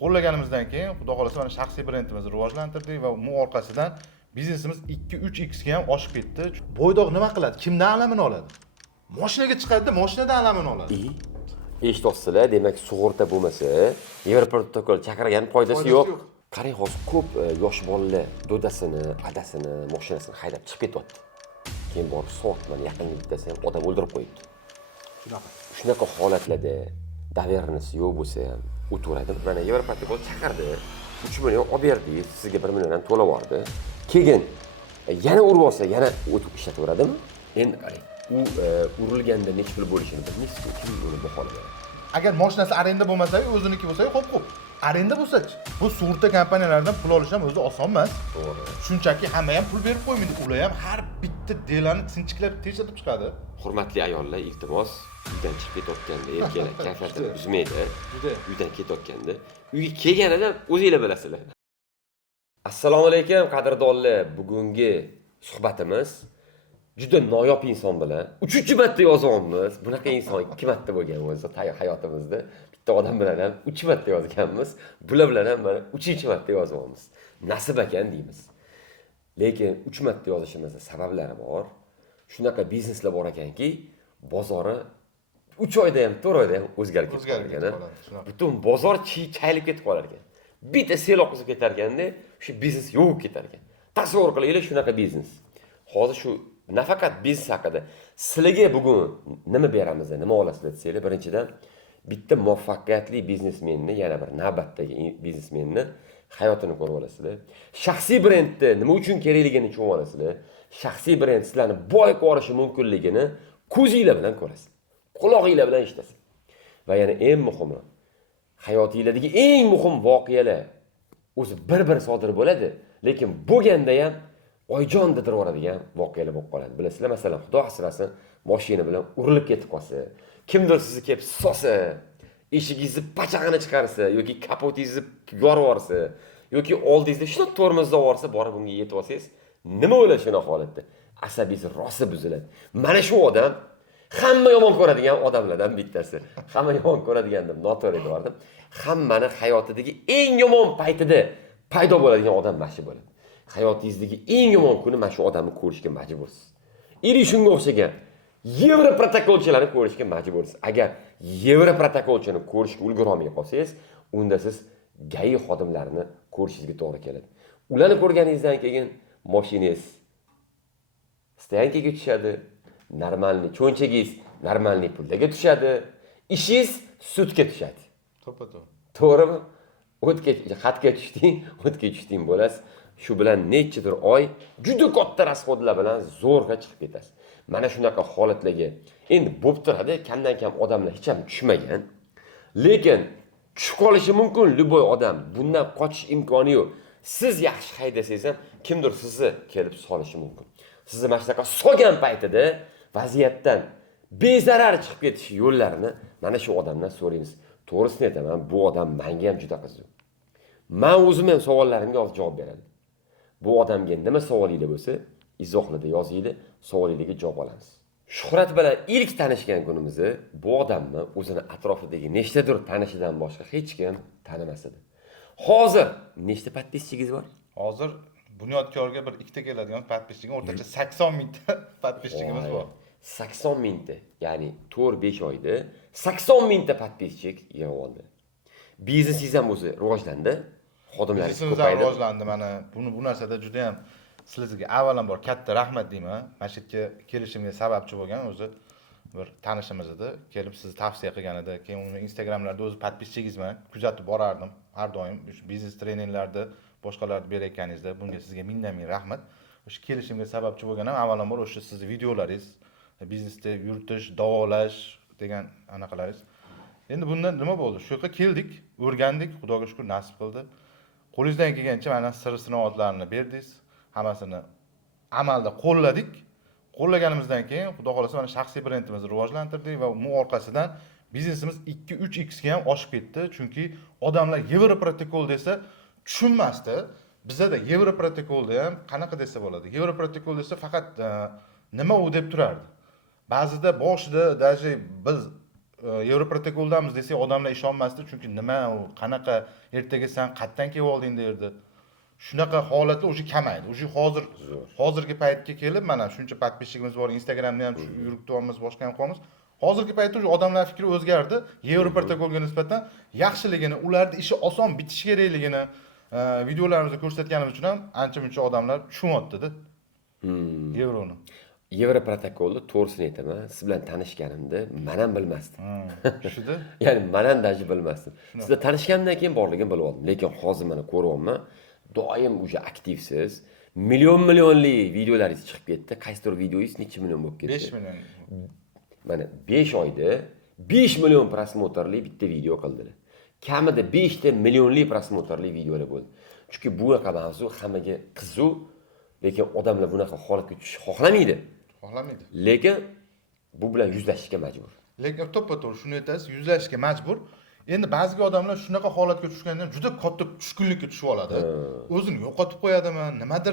Qo'llaganimizdan keyin xudo xolasa mana shaxsiy brendimizni rivojlantirdik va uning orqasidan biznesimiz 2-3x ga ham oshib ketdi. Bo'ydoq nima qiladi? Kimdan alamini oladi? Mashinaga chiqadi-da, mashinadan alamini oladi. Eshityapsizlar, demak sug'urta bo'lmasa, Yevroprotokol chaqirgan foydasi yo'q. Qarang, hozir ko'p yosh bolalar dodasini, adasini, mashinasini haydab chiqib ketyapti. Keyin borib soatman yaqinda bittasi ham odam o'ldirib qo'yibdi. Shunaqa holatlarda davernisi yo'q bo'lsa ham o'tiradi. Mana Yevroprotokol chaqirdi, 3 million olib berdi, sizga 1 million ham to'lab yubordi. Keyin yana urib olsa, yana o'tib ishlataveradimi? Endi qarang, u urilganda nechta pul bo'lishini bilmaysiz-ku, kim buni baholadi? Agar mashinasi arenda bo'lmasa, o'ziniki bo'lsa, xo'p. Arenda bo'lsa-chi? Bu sug'urta kompaniyalaridan pul olish ham o'zi oson emas. To'g'ri. Shunchaki hamma ham pul berib qo'ymaydi. Ular ham har bitta delani sinchiklab tekshirib chiqadi. Hurmatli ayollar, iltimos, uydan chiqib ketayotganda erkaklar kayfiyatini buzmaydi. Uydan ketayotganda, uyga kelganida o'zingizlar bilasizlar. Assalomu alaykum, qadrdonlar. Bugungi suhbatimiz juda noyob inson bilan 3-marta yozyapmiz. Bunaqa inson 2 marta bo'lgan o'zi hayotimizda. Bitta odam bilan ham 3 marta yozganmiz. Bular bilan ham mana 3-marta yozyapmiz. Nasib ekan deymiz. Lekin 3 marta yozishimizning sabablari bor. Shunaqa bizneslar bor ekanki, bozori 3 oyda ham, 4 oyda ham o'zgarib ketgan ekan. Butun bozor chaylib ketib qolar ekan. Bitta sel oqizib ketar ekanda, shu biznes yo'q ketar ekan. Tasavvur qilaylik, shunaqa biznes. Hozir shu nafaqat biznes haqida sizlarga bugun nima beramiz, nima olasizlar desanglar, birinchidan bitta muvaffaqiyatli biznesmenni, yana bir navbatdagi biznesmenni hayotini ko'rib olasizlar. Shaxsiy brendni nima uchun kerakligini tushunib olasizlar. Shaxsiy brend sizlarni boy qilishi mumkinligini ko'zingizlar bilan ko'rasiz. Quloqingizlar bilan eshitasiz. Va yana eng muhimi, hayotinglardagi eng muhim voqealar o'zi bir-bir sodir bo'ladi, lekin bo'lganda ham oyjon dedirib yuboradigan voqealar bo'lib qoladi. Bilasizlar, masalan, Xudo asrasin, mashina bilan urilib ketib qolsa, kimdir sizni kelib sosa, eshigingizni pachag'ini chiqarsa yoki kapotingizni yorib yuborsa yoki oldingizda shuna tormozni yuborsa, borib bunga yetib olsangiz, nima o'ylashsiz shuna holatda? Asabingiz rosa buziladi. Mana shu odam hamma yomon ko'radigan odamlardan bittasi. Hamma yomon ko'radigan deb noto'g'ri aytdim. Hammani hayotidagi eng yomon paytida paydo bo'ladigan odam mana shu bo'ladi. Hayotingizdagi eng yomon kuni mana shu odamni ko'rishga majbursiz. Iri shunga o'xshagan Yevroprotokolchilarni ko'rishga majbursiz. Agar Yevroprotokolchini ko'rishga ulgura olmay qolsangiz, unda siz GAI xodimlarini ko'rishingizga to'g'ri keladi. Ularni ko'rganingizdan keyin mashinangiz stoyankaga tushadi, normalniy cho'nchagingiz normalniy pulga tushadi, ishingiz sudga tushadi. To'ppa-to'g'ri. To'g'rimi? Xatga tushding bo'lasiz. Shu bilan nechadir oy juda katta rasxodlar bilan zo'rg'a chiqib ketasiz. Mana shunaqa holatlarga endi bo'lib turadi, kamdan kam odamlar hech ham tushmagan. Lekin tushib qolishi mumkin любой odam. Bundan qochish imkoni yo'q. Siz yaxshi haydasangiz ham kimdir sizni kelib solishi mumkin. Sizni mana shunaqa solgan paytida vaziyatdan bezarar chiqib ketish yo'llarini mana shu odamdan so'raymiz. To'g'risini aytaman, bu odam menga ham juda qiziq. Men o'zim ham savollarimga hozir javob beraman. Bu odamga nima savolinglar bo'lsa, izohlarda yozinglar, savolinglarga javob olamiz. Shuhrat bilan ilk tanishgan kunimizni bu odamni o'zini atrofidagi nechtadir tanishidan boshqa hech kim tanimas edi. Hozir nechta podpischingiz bor? Hozir Bunyodkorga bir ikkita keladigan podpisching, o'rtacha 80 mingta podpischingimiz bor. 80 mingta, ya'ni 4-5 oyda 80 mingta podpischik yig'ib oldi. Biznesingiz ham o'zi rivojlandi. Xodimlaringiz ko'paydi. Rivojlandi. Mana bu narsada juda ham sizlarga avvalambor katta rahmat deyman. Mana shu yerga kelishimga sababchi bo'lgan o'zi bir tanishimiz edi. Kelib sizni tavsiya qilgan edi. Keyin uni Instagramlarda o'zi podpischingizman, kuzatib borardim har doim. Shu biznes treninglarda boshqalarni berayotganingizda bunga sizga ming rahmat. O'sha kelishimga sababchi bo'lgan ham avvalambor o'sha sizning videolaringiz, biznesda yuritish, davolash degan anaqalaringiz. Endi bundan nima bo'ldi? Shu yerga keldik, o'rgandik, Xudoga shukr nasib qildi. Qo'lingizdan kelgancha mana sir sinoatlarini berdingiz, hammasini amalda qo'lladik. Qo'llaganimizdan keyin Xudo xolasa mana shaxsiy brendimizni rivojlantirdik va uning orqasidan biznesimiz 2-3x ga ham oshib ketdi. Chunki odamlar Yevroprotokol desa tushunmasdi. Bizda Yevroprotokolda ham qanaqa desa bo'ladi? Yevroprotokol desa faqat nima u deb turardi. Ba'zida boshida даже biz Yevroprotokoldamiz desak odamlar ishonmasdi, chunki nima u, qanaqa ertaga sen qayerdan kelib olding derdi. Shunaqa holatlar уже kamaydi. Уже hozirgi paytga kelib mana shuncha podpисчигimiz bor, Instagramda ham yurityapmiz, boshqa ham qilamiz. Hozirgi paytda уже odamlar fikri o'zgardi. Yevroprotokolga nisbatan yaxshiligini, ularning ishi oson bitishi kerakligini videolarimizda ko'rsatganimiz uchun ham ancha-muncha odamlar tushunyapti-da. Yevroni. Yevroprotokolni to'g'risini aytaman, siz bilan tanishganimda men ham bilmasdim. Shuda? Ya'ni men ham daji bilmasdim. Siz bilan tanishgandan keyin borligini bilib oldim, lekin hozir mana ko'ryapman, doim уже aktivsiz. Millionli videolaringiz chiqib ketdi. Qaysidir videoyingiz necha million bo'lib ketdi? 5 million. Mana 5 oyda 5 million prosmotrli bitta video qildilar. Kamida 5 ta millionli prosmotrli videolar bo'ldi. Chunki bunaqa mavzu hammaga qiziq, lekin odamlar bunaqa holatga tushishni xohlamaydi. Lekin bu bilan yuzlashishga majbur. Lekin to'ppa-to'g'ri shuni aytasiz, yuzlashishga majbur. Endi ba'zi odamlar shunaqa holatga tushgandan juda katta tushkunlikka tushib oladi. O'zini yo'qotib qo'yadimi,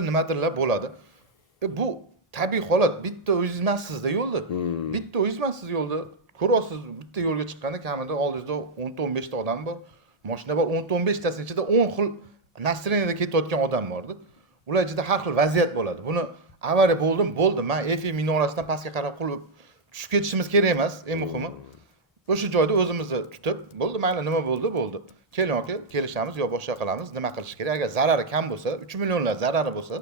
nimadirlar bo'ladi. Bu tabiiy holat. Bitta o'zingiz emassiz-da yo'lda. Bitta o'zingiz emassiz yo'lda. Ko'rasiz, bitta yo'lga chiqqanda kamida oldingizda 10-15 ta odam bor. Mashina bor, 10-15 tasining ichida 10 xil настроенияda ketayotgan odam bor-da. Ular ichida har xil vaziyat bo'ladi. Buni avariya bo'ldi. Men Eiffel minorasidan pastga qarab qulib tushib ketishimiz kerak emas, eng muhimi. O'sha joyda o'zimizni tutib, bo'ldi, mayli nima bo'ldi. Keling aka, kelishamiz yo boshqa qilamiz, nima qilish kerak? Agar zarari kam bo'lsa, 3 millionlar zarari bo'lsa,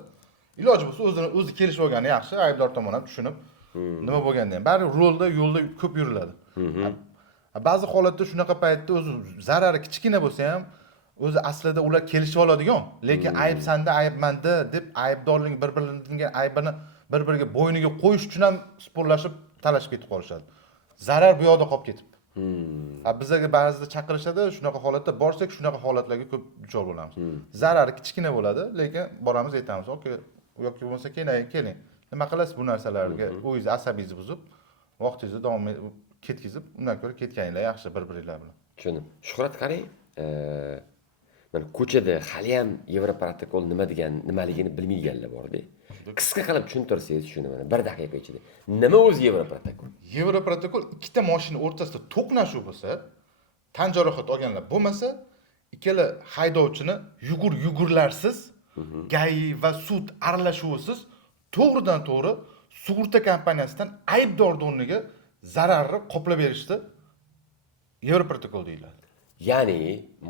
iloji bo'lsa o'zi kelishib olgani yaxshi, aybdor tomon ham tushunib, nima bo'lganda ham bari yo'lda ko'p yuriladi. Ba'zi holatda shunaqa paytda o'zi zarari kichkina bo'lsa ham, o'zi aslida ular kelishib oladigan, lekin ayb sanda, ayb menda deb aybdorlik bir-birlarining aybini bir-biriga bo'yniga qo'yish uchun ham sporlashib, talashib ketib qolishadi. Zarar bu yoqda qolib ketibdi. Bizga ba'zida chaqirishadi, shunaqa holatda borsak, shunaqa holatlarga ko'p duchor bo'lamiz. Zarari kichkina bo'ladi, lekin boramiz aytamiz, yoki bo'lmasa keling. Nima qilasiz bu narsalarga? O'zingiz asabingizni buzib, vaqtingizni davom ketkizib, undan ko'ra ketganinglar yaxshi bir-biringlar bilan. Tushundim. Shuhrat qarang, mana ko'chada hali ham Yevroprotokol nimaligini bilmaydiganlar bor-da. Qisqa qilib tushuntirsangiz shuni mana 1 daqiqa ichida. Nima o'zi Yevroprotokol? Yevroprotokol ikkita mashina o'rtasida to'qnashuv bo'lsa, tan jarohat olganlar bo'lmasa, ikkala haydovchini yugurlarsiz, GAI va sud aralashuvisiz to'g'ridan-to'g'ri sug'urta kompaniyasidan aybdorning o'rniga zararni qoplab berishdi. Yevroprotokol deyiladi. Ya'ni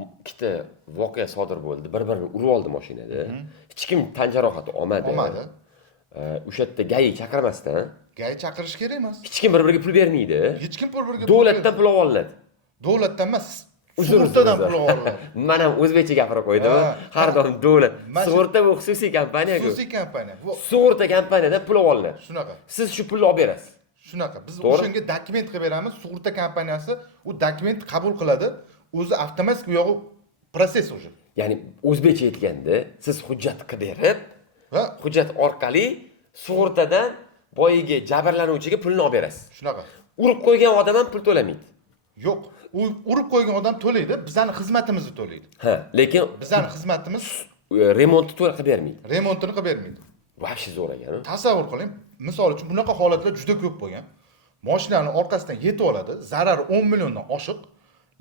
ikkita voqea sodir bo'ldi, bir-birini urib oldi mashinada. Hech kim tan jarohati olmadi. O'sha yerda GAI chaqirmasdan, GAI chaqirish kerak emas. Hech kim bir-biriga pul bermaydi. Hech kim bir-biriga davlatdan pul olinadi. Davlatdan emas, sug'urtadan pul olinadi. Men ham o'zbekcha gapirib qo'ydim. Har doim davlat. Sug'urta bu xususiy kompaniya-ku. Xususiy kompaniya. Sug'urta kompaniyadan pul olinadi. Shunaqa. Siz shu pulni olib berasiz. Shunaqa. Biz o'shanga dokument qilib beramiz, sug'urta kompaniyasi u dokument qabul qiladi. O'zi avtomatik u yog'i proses уже. Ya'ni o'zbekcha aytganda, siz hujjat qilib berib, hujjat orqali sug'urtadan boyiga jabrlanuvchiga pulni olib berasiz. Shunaqa. Urib qo'ygan odam ham pul to'lamaydi. Yo'q, u urib qo'ygan odam to'laydi, bizning xizmatimizni to'laydi. Lekin bizning xizmatimiz remontni to'la qilib bermaydi. Remontini qilib bermaydi. Vahshiy zo'r ekan. Tasavvur qiling, misol uchun bunaqa holatlar juda ko'p bo'lgan. Mashinaning orqasidan yetib oladi, zarari 10 milliondan oshiq.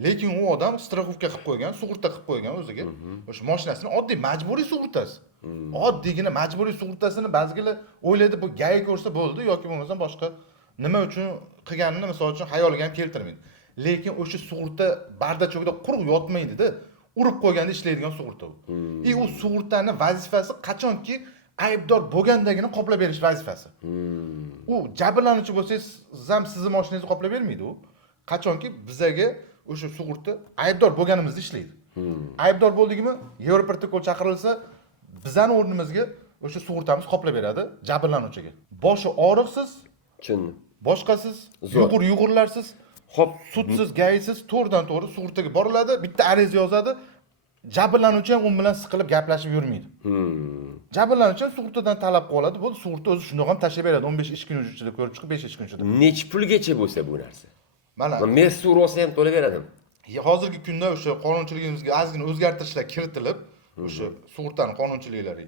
Lekin u odam страховка qilib qo'ygan, sug'urta qilib qo'ygan o'ziga. O'sha mashinasini oddiy majburiy sug'urtasi. Oddiygina majburiy sug'urtasini ba'zilar o'ylaydi bu GAI ko'rsa bo'ldi yoki bo'lmasa boshqa nima uchun qilganini misol uchun xayoliga ham keltirmaydi. Lekin o'sha sug'urta bardachokda quruq yotmaydi-da. Urib qo'yganda ishlaydigan sug'urta u. U sug'urtaning vazifasi qachonki aybdor bo'lgandagina qoplab berish vazifasi. U jabrlanuvchi bo'lsangiz ham sizning mashinangizni qoplab bermaydi u. Qachonki bizaga o'sha sug'urta aybdor bo'lganimizda ishlaydi. Aybdor bo'ldikmi, Yevroprotokol chaqirilsa, bizning o'rnimizga o'sha sug'urtamiz qoplab beradi jabrlanuvchiga. Boshi og'riqsiz, tushundim. Boshqasiz, yugurlarsiz, sudsiz, GAIsiz to'g'ridan-to'g'ri sug'urtaga boriladi, bitta ariza yozadi. Jabrlanuvchi ham u bilan siqilib gaplashib yurmaydi. Jabrlanuvchi sug'urtadan talab qiladi, bu sug'urta o'zi shundoq ham tashlab beradi 15 ish kuni ichida ko'rib chiqib 5 ish kun ichida. Nech pulgacha bo'lsa bu narsa? Mana men suv olsa ham to'lab beradim. Hozirgi kunda o'sha qonunchiligimizga ozgina o'zgartirishlar kiritilib, o'sha sug'urtaning qonunchiliklari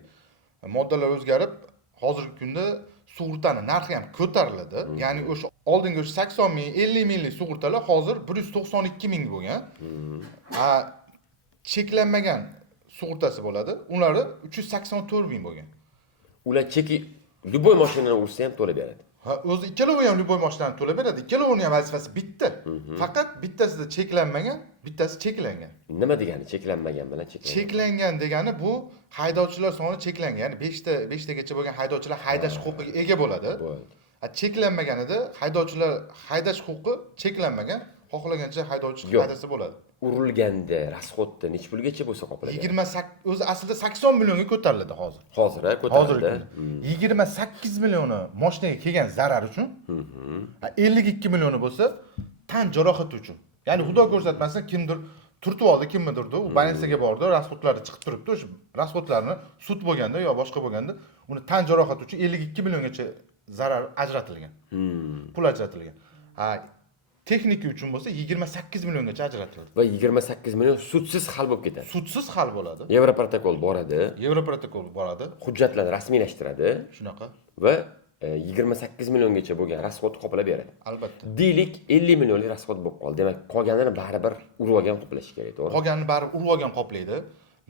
moddalar o'zgarib, hozirgi kunda sug'urtaning narxi ham ko'tariladi. Ya'ni o'sha oldingi o'sha 80 ming, 50 minglik sug'urtalar hozir 192 ming bo'lgan. Ha, cheklanmagan sug'urtasi bo'ladi. Unlari 384 ming bo'lgan. Ular cheki любой mashinani ursa ham to'lab beradi. Ha, o'zi ikkalovi ham любой mashinani to'lab beradi. Ikkalovini ham vazifasi bitta. Faqat bittasida cheklanmagan, bittasi cheklangan. Nima degani cheklanmagan bilan cheklangan? Cheklangan degani bu haydovchilar soni cheklangan. Ya'ni 5 tagacha bo'lgan haydovchilar haydash huquqiga ega bo'ladi. Bo'ldi. Cheklanmaganida haydovchilar haydash huquqi cheklanmagan, xohlagancha haydovchi haydasa bo'ladi. Urilganda rasxodda necha pulgacha bo'lsa qopladi? 28 o'zi aslida 80 millionga ko'tariladi hozir. Hozir Hozir ko'tarildi. 28 millioni mashinaga kelgan zarar uchun, 52 millioni bo'lsa tan jarohati uchun. Ya'ni xudo ko'rsatmasin kimdir turtib oldi, kimnidirdi, u больницаga bordi, rasxodlari chiqib turibdi. O'sha rasxodlarni sud bo'lganda yo boshqa bo'lganda uni tan jarohati uchun 52 milliongacha zarar ajratilgan. Pul ajratilgan. Texnika uchun bo'lsa 28 milliongacha ajratiladi. Va 28 million sudsiz hal bo'lib ketadi. Sudsiz hal bo'ladi. Yevroprotokol boradi. Yevroprotokol boradi. Hujjatlarni rasmiylashtiradi Shunaqa. va 28 milliongacha bo'lgan rasxodni qoplab beradi. Albatta. Deylik 50 millionlik rasxod bo'lib qoldi. Demak, qolganini baribir urib olgan qoplash kerak, to'g'ri? Qolganini baribir urib olgan qoplaydi.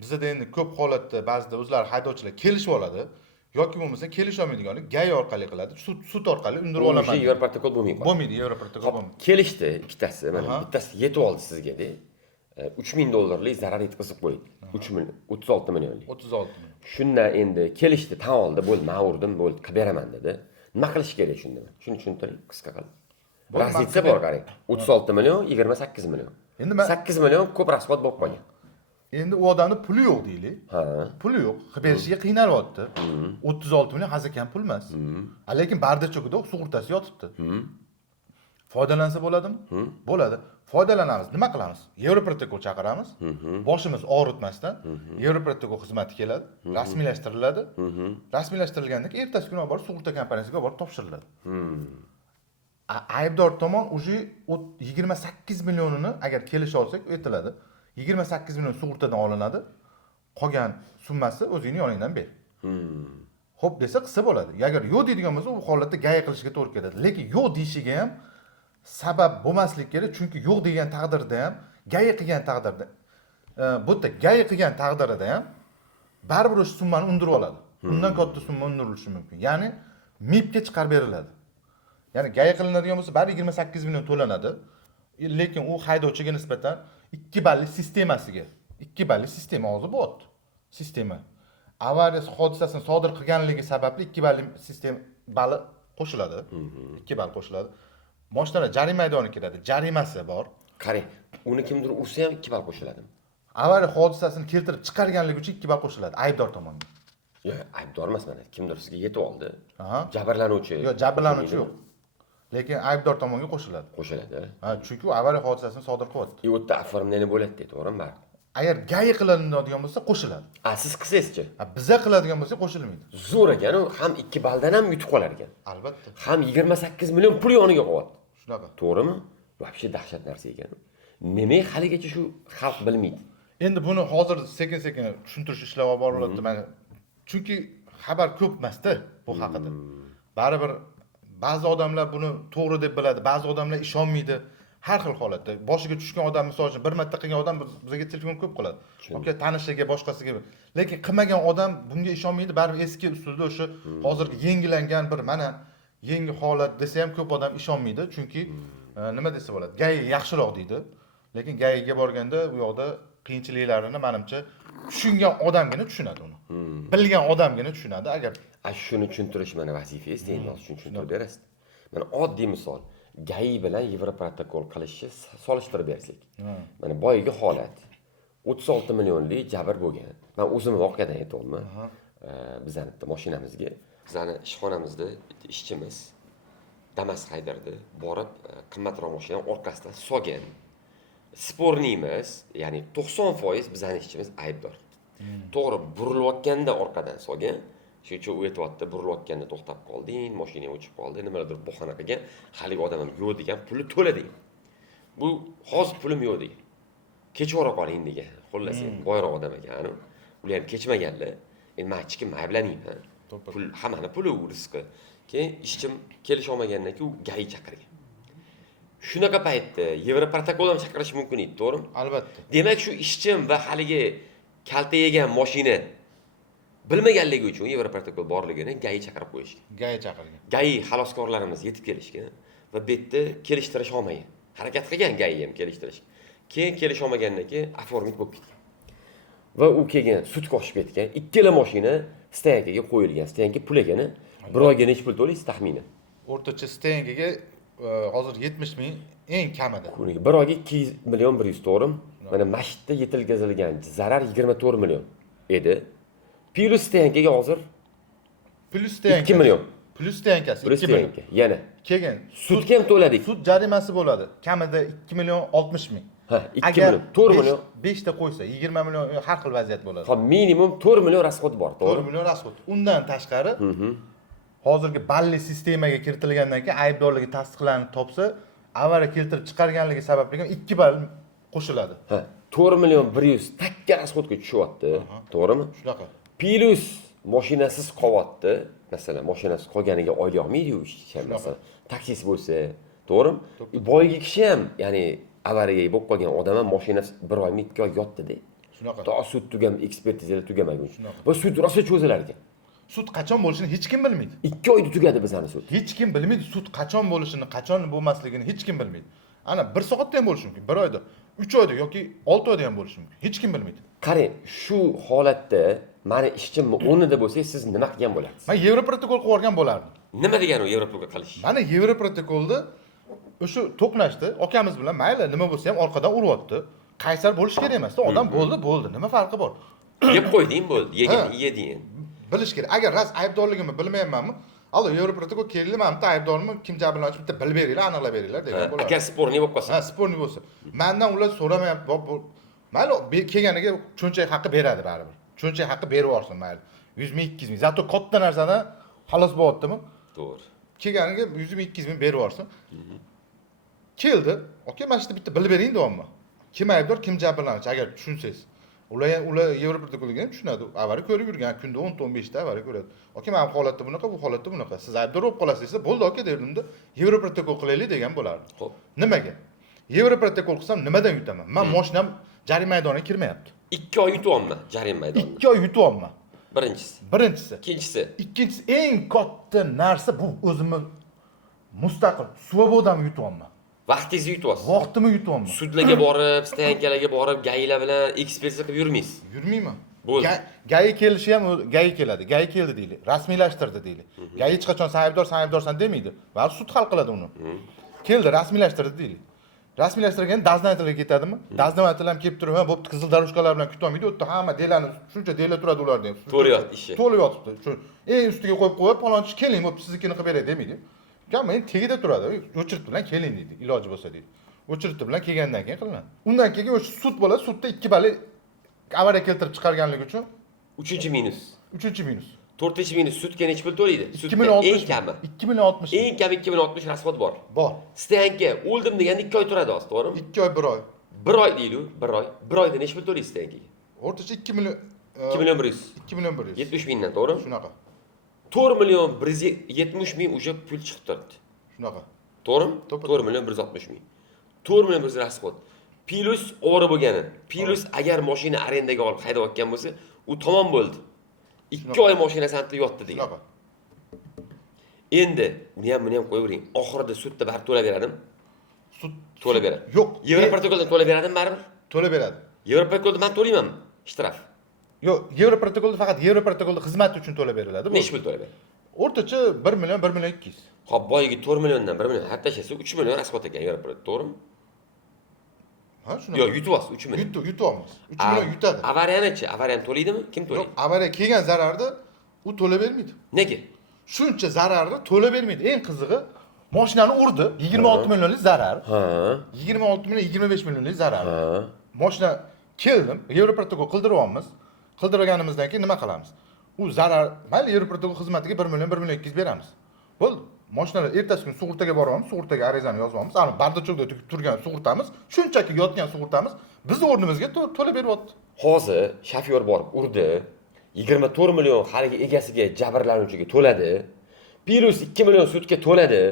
Bizda endi ko'p holatda ba'zida o'zlari haydovchilar kelishib oladi yoki bo'lmasa kelisha olmaydigani GAI orqali qiladi. Sud orqali undirib olaman. O'sha Yevroprotokol bo'lmaydi. Bo'lmaydi, Yevroprotokol bo'lmaydi. Kelishdi ikkitasi, mana bittasi yetib oldi sizga-da. $3000 zarar yetkazib qo'ydi. 36 millionlik. 36 million. Shundan endi kelishdi, tan oldi, bo'ldi, men urdim, bo'ldi, qilib beraman dedi. Nima qilish kerak shunda? Shuni tushuntiring, qisqa qilib. Razitsa bor qarang. 36 million, 28 million. Endi 8 million ko'p rasxod bo'lib qolgan. Endi u odamning puli yo'q deylik. Ha. Puli yo'q. Qilib berishiga qiynalyapti. 36 million hozir kam pul emas. Lekin barda cho'kida sug'urtasi yotibdi. Foydalansa bo'ladimi? Bo'ladi. Foydalanamiz. Nima qilamiz? Yevroprotokol chaqiramiz. Boshimiz og'ritmasdan Yevroprotokol xizmati keladi, rasmiylashtiriladi. Rasmiylashtirilgandan keyin ertasi kuni borib sug'urta kompaniyasiga borib topshiriladi. Aybdor tomon уже 28 millionini agar kelisha olsak aytiladi. 28 million sug'urtadan olinadi. Qolgan summasi o'zingning yoningdan ber. Xo'p desa qilsa bo'ladi. Agar yo'q deydigan bo'lsa, u holatda GAI qilishga to'g'ri keladi. Lekin yo'q deyishiga ham sabab bo'lmaslik kerak, chunki yo'q degan taqdirda ham, GAI qilgan taqdirda, bu yerda GAI qilgan taqdirida ham baribir o'sha summani undirib oladi. Undan katta summa undirilishi mumkin. Ya'ni MIPga chiqarib beriladi. Ya'ni GAI qilinadigan bo'lsa, bari 28 million to'lanadi. Lekin u haydovchiga nisbatan 2 balli sistemasiga, 2 balli sistema hozir bo'lyapti. Sistema avariya hodisasini sodir qilganligi sababli 2 balli sistema balli qo'shiladi. 2 ball qo'shiladi. Mashinalar jarima maydoniga kiradi. Jarimasi bor. Qarang, uni kimdir ursa ham 2 ball qo'shiladimi? Avariya hodisasini keltirib chiqarganligi uchun 2 ball qo'shiladi aybdor tomonga. Yo'q, aybdor emas mana. Kimdir sizga yetib oldi. Aha. Jabrlanuvchi. Yo'q, jabrlanuvchi yo'q. Lekin aybdor tomonga qo'shiladi. Qo'shiladi. Chunki u avariya hodisasini sodir qilyapti. U yerda оформление bo'ladi, to'g'rimi bari? Agar GAI qilinadigan bo'lsa qo'shiladi. Siz qilsangiz-chi? Biza qiladigan bo'lsa qo'shilmaydi. Zo'r ekan, u ham 2 balldan ham yutib qolar ekan. Albatta. Ham 28 million pul yoniga qo'yapti. Shunaqa. To'g'rimi? Вообще dahshat narsa ekan. Nima haligacha shu xalq bilmaydi? Endi buni hozir sekin-sekin tushuntirish ishlari olib borilyapti. Mana chunki xabar ko'p emas-da bu haqida. Baribir ba'zi odamlar buni to'g'ri deb biladi, ba'zi odamlar ishonmaydi. Har xil holatda boshiga tushgan odam, masalan, bir marta qilgan odam bizga telefon ko'p qiladi. Yoki tanishiga, boshqasiga. Lekin qilmagan odam bunga ishonmaydi, baribir eski usulda o'sha hozirgi yangilangan bir mana yangi holat desa ham ko'p odam ishonmaydi, chunki nima desa bo'ladi? GAI yaxshiroq deydi. Lekin GAIga borganda u yoqda qiyinchiliklarini menimcha tushungan odamgina tushunadi uni. Bilgan odamgina tushunadi. Agar shuni tushuntirish mana vazifangiz, endi shuni tushuntirib berasiz. Mana oddiy misol, GAI bilan Yevroprotokol qilishni solishtirib bersak. Mana boyagi holat 36 millionlik jabr bo'lgan. Men o'zim voqeadan aytayapman. Bizning mashinamizga, bizning ishxonamizda ishchimiz Damas haydardi, borib qimmatroq mashina orqasidan solgan. Sporniymiz, ya'ni 90% bizning ishchimiz aybdor. To'g'ri, burilayotganda orqadan solgan. Shuning uchun u aytayapti, burilayotganda to'xtab qolding, mashina o'chib qoldi, nimalardir bahona qilgan. Hali odam ham yo'q degan, puli to'lading. Bu hozir pulim yo'q degan. Kechora qoling degan. Xullas, boyroq odam ekan. Ular ham kechmaganlar. Endi men chiqib ayblanayman. Pul hammani puli u rizqi. Keyin ishchim kelisha olmagandan keyin u gai chaqirgan. Shunaqa paytda Yevroprotokol ham chaqirish mumkin edi, to'g'rimi? Albatta. Demak, shu ishchim va haligi kalta yegan mashina bilmaganligi uchun Yevroprotokol borligini gai chaqirib qo'yishgan. Gai chaqirgan. Gai xaloskorlarimiz yetib kelishgan va bu yerda kelishtirish olmagan. Harakat qilgan gai ham kelishtirish. Keyin kelisha olmagandan keyin оформить bo'lib ketgan. Va u kelgan sud qo'shib ketgan. Ikkala mashina stoyankaga qo'yilgan. Stoyanka pul ekani, bir oyga necha pul to'laysiz taxminan? O'rtacha stengiga hozir 70 ming eng kamida. Kuniga bir oyga 2 million 100, to'g'rimi? Mana masjidda yetilgazilgan zarar 24 million edi. Plus stoyankaga hozir Plus stengi 2 million. Plus stenkasi Plus 2 million. stoyanka. Yana Kelgan. sudga ham to'ladik. Sud jarimasi bo'ladi. Kamida 2 million 60 ming. Ha, 2 million, 4 million. 5 ta qo'ysa 20 million har xil vaziyat bo'ladi. Ha, minimum 4 million rasxod bor, 4 to'g'rimi? million rasxod. Undan tashqari hozirgi balli sistemaga kiritilgandan keyin aybdorligi tasdiqlanib topsa, avariya keltirib chiqarganligi sababli 2 ball qo'shiladi. Ha, 4 million 100 takka rasxodga tushyapti, to'g'rimi? Shunaqa. Plus mashinasiz qolyapti. Masalan, mashinasiz qolganiga oylik olmaydi-yu ishchi, masalan, taksisi bo'lsa, to'g'rimi? Boygi kishi ham, ya'ni avariya bo'lib qolgan odam ham mashinasi 1 oymi 2 oy yotdi-da. Shunaqa. To sud ekspertizalar tugamaguncha. Shunaqa. Va sud rosa cho'zilar ekan. Sud qachon bo'lishini hech kim bilmaydi. 2 oyda tugadi bizani sud. Hech kim bilmaydi sud qachon bo'lishini, qachon bo'lmasligini hech kim bilmaydi. Ana 1 soatda ham bo'lishi mumkin, 1 oyda, 3 oyda yoki 6 oyda ham bo'lishi mumkin. Hech kim bilmaydi. Qarang, shu holatda mani ishchimni o'rnida bo'lsangiz, siz nima qilgan bo'lardingiz? Men Yevroprotokol qilib yuborgan bo'lardim. Nima degani u Yevropaga qilish? Mana Yevroprotokolda o'sha to'qnashdi, akamiz bilan mayli nima bo'lsa ham orqadan uryapti. Qaysar bo'lish kerak emas. Odam bo'ldi. Nima farqi bor? Yeb qo'yding bo'ldi, yeding. Bilish kerak. Agar ras aybdorligimni bilmayapmanmi? Allo Yevroprotokol keldi, men bitta aybdorman, kim jabrlanuvchi bitta bilib beringlar, aniqlab beringlar degan bo'ladi. Agar sporni bo'lib qolsa. Ha, sporni bo'lsa. Mendan ular so'ramayapti. Mayli kelganiga cho'nchak haqqi beradi baribir. Cho'nchak haqqi berib yuborsin mayli. 100 ming, 200 ming. Zato katta narsadan xalos bo'lyaptimi? To'g'ri. Kelganiga 100 ming, 200 ming berib yuborsin. Keldi. Okey, mana shu bitta bilib bering deyapman. Kim aybdor, kim jabrlanuvchi agar tushunsangiz. Ular Yevroprotokolga tushunadi. Avariya ko'rib yurgan, kunda 10-15 ta avariya ko'radi. Okey, men holatda bunaqa, bu holatda bunaqa. Siz aybdor bo'lib qolasiz desa, bo'ldi, okey derdimda, Yevroprotokol qilaylik degan bo'lardi. Xo'p. Nimaga? Yevroprotokol qilsam nimadan yutaman? Men mashinam jarima maydoniga kirmayapti. 2 oy yutyapman jarima maydonida. 2 oy yutyapman. Birinchisi. Ikkinchisi. Ikkinchisi. Eng katta narsa bu o'zimni mustaqil svobodam yutyapman. Vaqtingizni yutyapsiz. Vaqtimni yutyapman. Sudlarga borib, stoyankalarga borib, gailar bilan ekspertiza qilib yurmaysiz. Yurmayman. Bo'ldi. Gai kelishi ham gai keladi. Gai keldi deylik. Rasmiylashtirdi deylik. Gai hech qachon sen aybdorsan demaydi. Va sud hal qiladi uni. Keldi, rasmiylashtirdi deylik. Rasmiylashtirgan doznatelga ketadimi? Doznatellar ham kelib turib, bo'pti, qizil darushkalar bilan kutolmaydi. O'tda hamma delani shuncha dela turadi ularda ham. To'layapti ishi. To'lib yotibdi. Shu eng ustiga qo'yib, palonchi keling, bo'pti, siznikini qilib beray demaydi. Men tegida turadi. O'chirib bilan keling deydi, iloji bo'lsa deydi. O'chirib bilan kelgandan keyin qilinadi. Undan keyin o'sha sud bo'ladi. Sudda 2 bali avariya keltirib chiqarganligi uchun 3-minus. 3-minus. 4-minus sudga necha pul to'laydi? 2060 eng kami. 2060. Eng kami 2060 rasxod bor. Bor. Stoyanka o'ldim deganda 2 oy turadi hozir, to'g'rimi? 2 oy 1 oy. 1 oy deydi, 1 oy. 1 oyda necha pul to'laysiz stoyankaga? O'rtacha 2 million 2 million 100. 2 million 100. 70 mingdan, to'g'rimi? Shunaqa. 4 million 170 ming o'sha pul chiqib turibdi. Shunaqa. To'g'rimi? To'g'ri. 4 million 160 ming. 4 million 100 rasxod. Plus ovora bo'lgani. Plus agar mashina arendaga olib haydayotgan bo'lsa, u tamom bo'ldi. 2 oy mashina santib yotdi degan. Shunaqa. Endi buni ham qo'yavering. Oxirida sudda baribir to'lab beradimi? Sud To'lab beradi. Yo'q. Yevroprotokoldan to'lab beradimi baribir? To'lab beradi. Yevroprotokolda men to'laymanmi? Shtraf. Yo'q, Yevroprotokolda faqat Yevroprotokolda xizmat uchun to'lab beriladi. Necha pul to'lab beradi? O'rtacha 1 million 1 million 200. Xo'p, boyagi 4 milliondan 1 million hattashasa 3 million rasxod ekan Yevroprotokol, to'g'rimi? Ha, shuni. Yo'q, yutyapsiz 3 million. Yutyapmiz. 3 million yutadi. Avariyani-chi? Avariyani to'laydimi? Kim Yo'q, to'laydi? avariya kelgan zararni u to'lab bermaydi. Nega? Shuncha zararni to'lab bermaydi. Eng qizig'i, mashinani urdi, 26 millionlik zarar. Ha. 26 million 25 millionlik zarar. Ha. Mashina keldim, Yevroprotokol qildiryapmiz. Qildirganimizdan keyin nima qilamiz? U zarar, mayli Yevroprotokol xizmatiga 1 million 1 million 200 beramiz. Bo'ldi. Mashinalar ertasi kuni sug'urtaga boryapmiz, sug'urtaga arizani yozyapmiz. Ana bardachoqda turgan sug'urtamiz, shunchaki yotgan sug'urtamiz biz o'rnimizga to'lab beryapti. Hozir shofyor borib urdi. 24 million haligi egasiga jabrlanuvchiga to'ladi. Plus 2 million sudga to'ladi.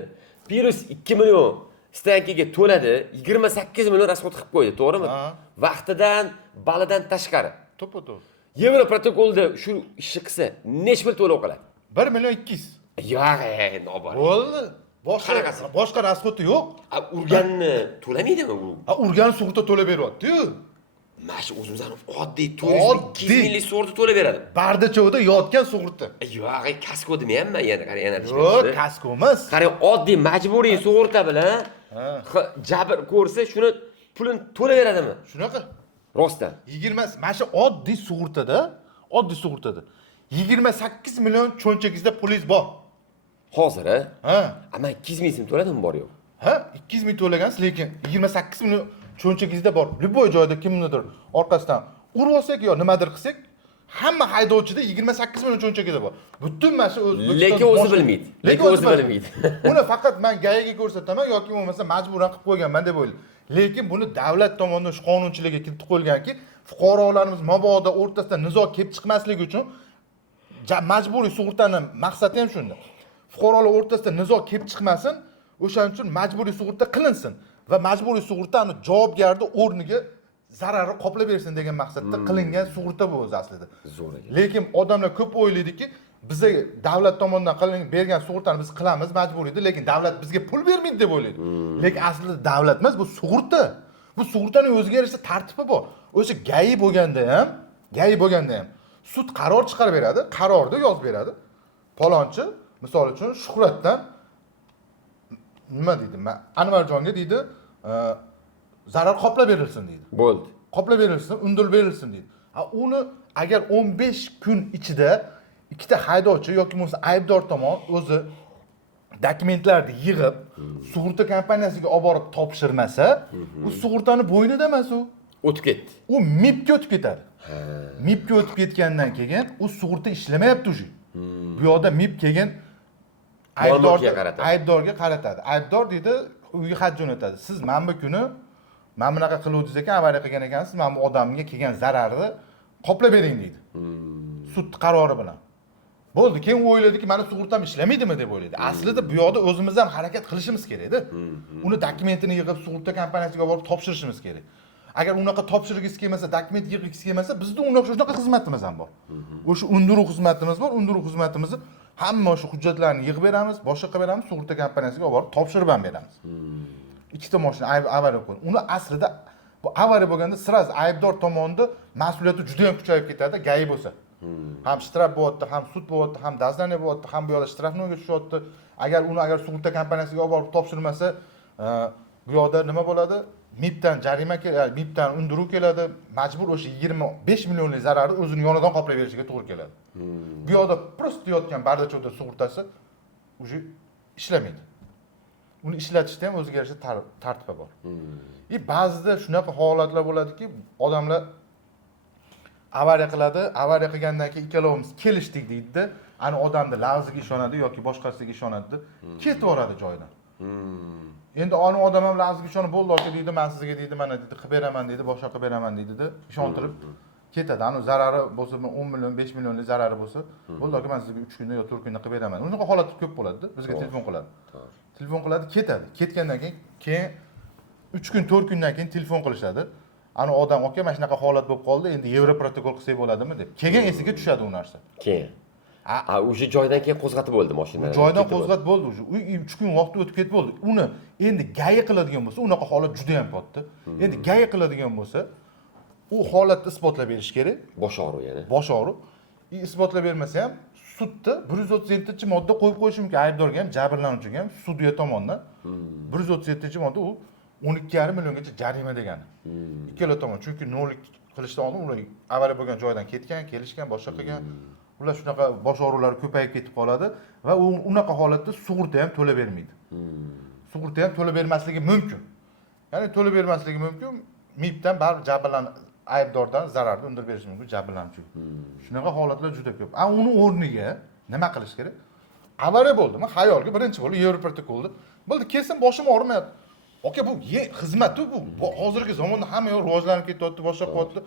Plus 2 million stankaga to'ladi. 28 million rasxod qilib qo'ydi, to'g'rimi? Ha. Vaqtidan, balidan tashqari. To'ppa-to'p. Yevro protokolda shu ishni qilsa, necha pul to'lov qiladi? 1 million 200. Yo'q, nobar. Bo'ldi. Qanaqasi? Boshqa rasxodi yo'q. Urganni to'lamaydimi u? Urgan sug'urta to'lab beryapti-yu. Mana shu o'zimizning oddiy turizm 200 minglik sug'urta to'lab beradi. Bardachovda yotgan sug'urta. Yo'q, kasko demayapman, yana qarang, yana Yo'q, kasko emas. qarang, oddiy majburiy sug'urta bilan jabr ko'rsa, shuni pulini to'lab beradimi? Shunaqa. Rostdan. 20 mana shu oddiy sug'urtada 28 million cho'nchagingizda pulingiz bor. Hozir, Ha. Ama 200 ming so'm to'ladimi, bor yo'q? Ha, 200 ming to'lagansiz, lekin 28 million cho'nchagingizda bor. Любой joyda kimnidir orqasidan urib olsak yo nimadir qilsak, hamma haydovchida 28 million cho'nchagida bor. Butun mana shu Lekin o'zi bilmaydi. Lekin o'zi bilmaydi. Uni faqat men gayaga ko'rsataman yoki bo'lmasa majburan qilib qo'yganman deb o'ylayman. Lekin buni davlat tomonidan shu qonunchilikka kiritib qo'yilganki, fuqarolarimiz mabodo o'rtasida nizo kelib chiqmasligi uchun majburiy sug'urtani maqsadi ham shunda. Fuqarolar o'rtasida nizo kelib chiqmasin, o'shaning uchun majburiy sug'urta qilinsin va majburiy sug'urtani javobgarni o'rniga zararni qoplab bersin degan maqsadda qilingan sug'urta bu o'zi aslida. Zo'r ekan. Lekin odamlar ko'p o'ylaydiki, bizga davlat tomonidan qilingan bergan sug'urtani biz qilamiz majburiydi, lekin davlat bizga pul bermaydi deb o'ylaydi. Lekin aslida davlat emas, bu sug'urta. Bu sug'urtaning o'ziga yarasha tartibi bor. O'sha gayi bo'lganda ham sud qaror chiqarib beradi, qarorda yozib beradi. Palonchi, misol uchun Shuhratdan nima deydi? Anvarjonga deydi, zarar qoplab berilsin deydi. Bo'ldi. Qoplab berilsin, undirib berilsin deydi. Uni agar 15 kun ichida ikkita haydovchi yoki bo'lmasa aybdor tomon o'zi dokumentlarni yig'ib, sug'urta kompaniyasiga olib borib topshirmasa, u sug'urtani bo'ynida emas u. O'tib ketdi. U MIPga o'tib ketadi. MIPga o'tib ketgandan keyin u sug'urta ishlamayapti o'sha. Bu yoqda MIP keyin aybdorga qaratadi. Aybdor deydi, uyga xat jo'natadi. Siz mana bu kuni mana bunaqa qiluvdingiz ekan, avariya qilgan ekansiz, mana bu odamga kelgan zararni qoplab bering deydi. Sud qarori bilan. Bo'ldi, keyin u o'yladiki, mana sug'urtam ishlamaydimi deb o'yladi. Aslida bu yoqda o'zimiz ham harakat qilishimiz kerak-da. Uni dokumentini yig'ib sug'urta kompaniyasiga borib topshirishimiz kerak. Agar unaqa topshirgingiz kelmasa, dokument yig'gingiz kelmasa, bizda shunaqa xizmatimiz ham bor. O'sha undiruv xizmatimiz bor. Undiruv xizmatimizni hamma o'sha hujjatlarni yig'ib beramiz, boshqa qilib beramiz, sug'urta kompaniyasiga olib borib topshirib ham beramiz. Ikkita mashina avariya bo'ldi. Uni aslida bu avariya bo'lganda siraz aybdor tomonidan mas'uliyati juda ham kuchayib ketadi, gayi bo'lsa. Ham shtraf bo'lyapti, ham sud bo'lyapti, ham doznaniya bo'lyapti, ham bu yoqda shtrafnoga tushyapti. Agar sug'urta kompaniyasiga olib borib topshirmasa, bu yoqda nima bo'ladi? MIPdan jarima keladi, MIPdan undiruv keladi, majbur o'sha 25 millionlik zararni o'zining yonidan qoplab berishiga to'g'ri keladi. Bu yoqda prosta yotgan bardachovda sug'urtasi уже ishlamaydi. Uni ishlatishda ham o'ziga yarasha tartibi bor. Ba'zida shunaqa holatlar bo'ladiki, odamlar avariya qiladi, avariya qilgandan keyin ikkalamiz kelishdik deydi-da, ani odamni lafziga ishonadi yoki boshqasiga ishonadi, ketib boradi joydan. Endi ani odam ham lafziga ishonib bo'ldi, aka deydi, men sizga deydi, mana deydi, qilib beraman deydi, boshqa qilib beraman deydi-da, ishontirib ketadi. Ani zarari bo'lsa, 10 million, 5 millionlik zarari bo'lsa, bo'ldi, aka men sizga 3 kunda yo 4 kunda qilib beraman. Unaqa holatlar ko'p bo'ladi-da, bizga telefon qiladi. Telefon qiladi, ketadi. Ketgandan keyin 3 kun, 4 kundan keyin telefon qilishadi. Ani odam, aka, mana shunaqa holat bo'lib qoldi, endi Yevro protokol qilsak bo'ladimi deb. Keyin esiga tushadi u narsa. Keyin. O'sha joydan keyin qo'zg'atib bo'ldi mashina. Joydan qo'zg'atib bo'ldi o'sha. 3 kun vaqt o'tib ketib bo'ldi. Uni endi gayi qiladigan bo'lsa, unaqa holat juda ham katta. Endi gayi qiladigan bo'lsa, u holatni isbotlab berish kerak. Bosh og'riq yana. Bosh og'riq. Isbotlab bermasa ham sudda 137-modda qo'yib qo'yish mumkin. Aybdorga ham, jabrlanuvchiga ham sudya tomonidan 137-modda u 12,5 milliongacha jarima degani. Ikkala tomon, chunki nollik qilishdan oldin ular avariya bo'lgan joydan ketgan, kelishgan, boshqa qilgan. Ular shunaqa bosh og'riqlari ko'payib ketib qoladi va unaqa holatda sug'urta ham to'lab bermaydi. Sug'urta ham to'lab bermasligi mumkin. Ya'ni to'lab bermasligi mumkin, MIPdan baribir jabrlanuvchi aybdordan zararni undirib berish mumkin jabrlanuvchi. Shunaqa holatlar juda ko'p. Uni o'rniga nima qilish kerak? Avariya bo'ldimi? Xayolga birinchi bo'lib Yevro protokolda bo'ldi, kesin boshim og'rimayapti. Aka, bu xizmat-ku bu. Hozirgi zamonda hamma yoq rivojlanib ketyapti, boshqa qilyapti.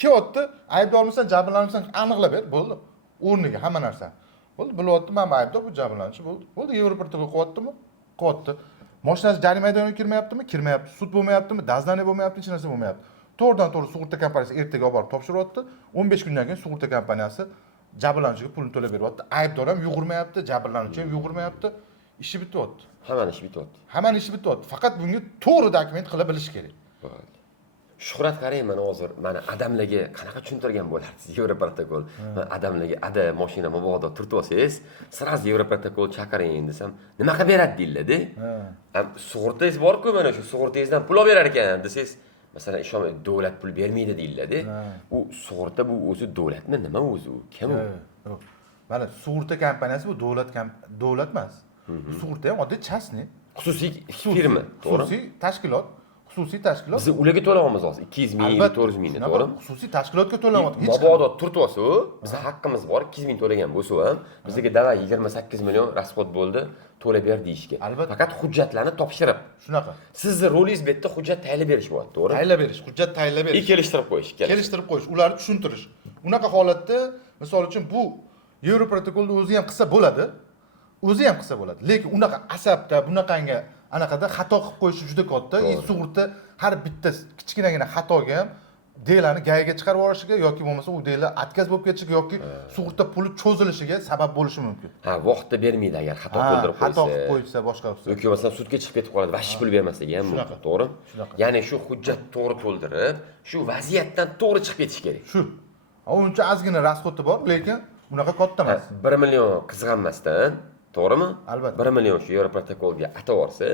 Kelyapti, aybdormisan, jabrlanmisan aniqlab ber, bo'ldi. O'rniga hamma narsa. Bo'ldi, bilyapti, men aybdor bu jabrlanuvchi bo'ldi. Bo'ldi, Yevropaga qo'yaptimi? Qo'yapti. Mashinasi jarima maydoniga kirmayaptimi? Kirmayapti. Sud bo'lmayaptimi? Dazdaniya bo'lmayapti, hech narsa bo'lmayapti. To'g'ridan-to'g'ri sug'urta kompaniyasi ertaga olib borib topshiryapti. 15 kundan keyin sug'urta kompaniyasi jabrlanuvchiga pulni to'lab beryapti. Aybdor ham yugurmayapti, jabrlanuvchi ham yugurmayapti. Ishi bityapti. Hammani ishi bityapti. Hammaning ishi bityapti. Faqat bunga to'g'ri dokument qila bilish kerak. Bo'ldi. Shuhrat qarang, mana hozir mana adamlarga qanaqa tushuntirgan bo'larsiz Yevroprotokol. Men adamlarga ada mashina mabodo turtib olsangiz, sразу Yevroprotokol chaqiring desam, nima qilib beradi deyiladi. Sug'urtangiz bor-ku, mana shu sug'urtangizdan pul olib berar ekan desangiz, masalan, ishonmang, davlat pul bermaydi deyiladi. U sug'urta bu o'zi davlatmi, nima o'zi u? Kim u? Yo'q. Mana sug'urta kompaniyasi bu davlat emas. Sug'urta ham oddiy частный, Xususiy firma, to'g'ri? xususiy tashkilot. Xususiy tashkilot. Biz ularga to'layapmiz hozir 200 ming, 400 ming, to'g'rimi? Xususiy tashkilotga to'lanadi. Mabodo turtib olsa, biz haqqimiz bor, 200 ming to'lagan bo'lsa ham, bizga davay 28 million rasxod bo'ldi, to'lab ber deyishga. Faqat hujjatlarni topshirib. Shunaqa. Sizni rolingiz bu yerda hujjat tayyorlab berish bo'ladi, to'g'ri? Tayyorlab berish, hujjat tayyorlab berish. Kelishtirib qo'yish kerak. Kelishtirib qo'yish, ularni tushuntirish. Unaqa holatda, misol uchun bu Yevroprotokolni o'zi ham qilsa bo'ladi. O'zi ham qilsa bo'ladi. Lekin unaqa asabda, bunaqanga anaqada xato qilib qo'yishi juda katta. Sug'urta har bitta kichkinagina xatoga ham deylarni gayiga chiqarib yuborishiga yoki bo'lmasa u deylar atkaz bo'lib ketishiga yoki sug'urta puli cho'zilishiga sabab bo'lishi mumkin. Ha, vaqtda bermaydi agar xato qildirib qo'ysa. Xato qilib qo'ysa, boshqa bo'lsa. Yoki masalan sudga chiqib ketib qoladi, vash pul bermasligi ham mumkin, to'g'ri? Ya'ni shu hujjat to'g'ri to'ldirib, shu vaziyatdan to'g'ri chiqib ketish kerak. Shu. Uncha ozgina rasxoti bor, lekin unaqa katta emas. 1 million qizg'anmasdan, to'g'rimi? Albatta. 1 million shu Yevroprotokolga atib olsa,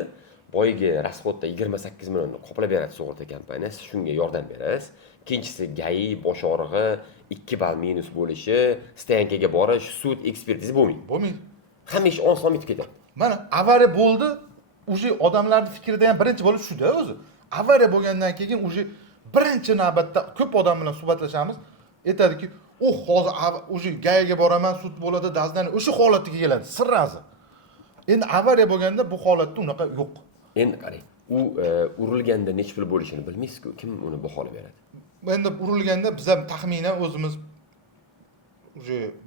boyiga rasxodda 28 millionni qoplab beradi sug'urta kompaniyasi, shunga yordam berasiz. Ikkinchisi GAI bosh og'rig'i 2 ball minus bo'lishi, stankaga borish, sud ekspertiza bo'lmaydi. Bo'lmaydi. Hamma ish oson bitib ketadi. Mana avariya bo'ldi, o'sha odamlarning fikrida ham birinchi bo'lib shuda o'zi. Avariya bo'lgandan keyin o'sha birinchi navbatda ko'p odam bilan suhbatlashamiz, aytadiki, hozir o'sha GAIga boraman, sud bo'ladi, dazdan o'sha holatga keladi, sirrazi. Endi avariya bo'lganda bu holatda unaqa yo'q. Endi qarang, u urilganda nechta pul bo'lishini bilmaysiz-ku, kim uni baholab beradi? Endi urilganda biz ham taxminan o'zimiz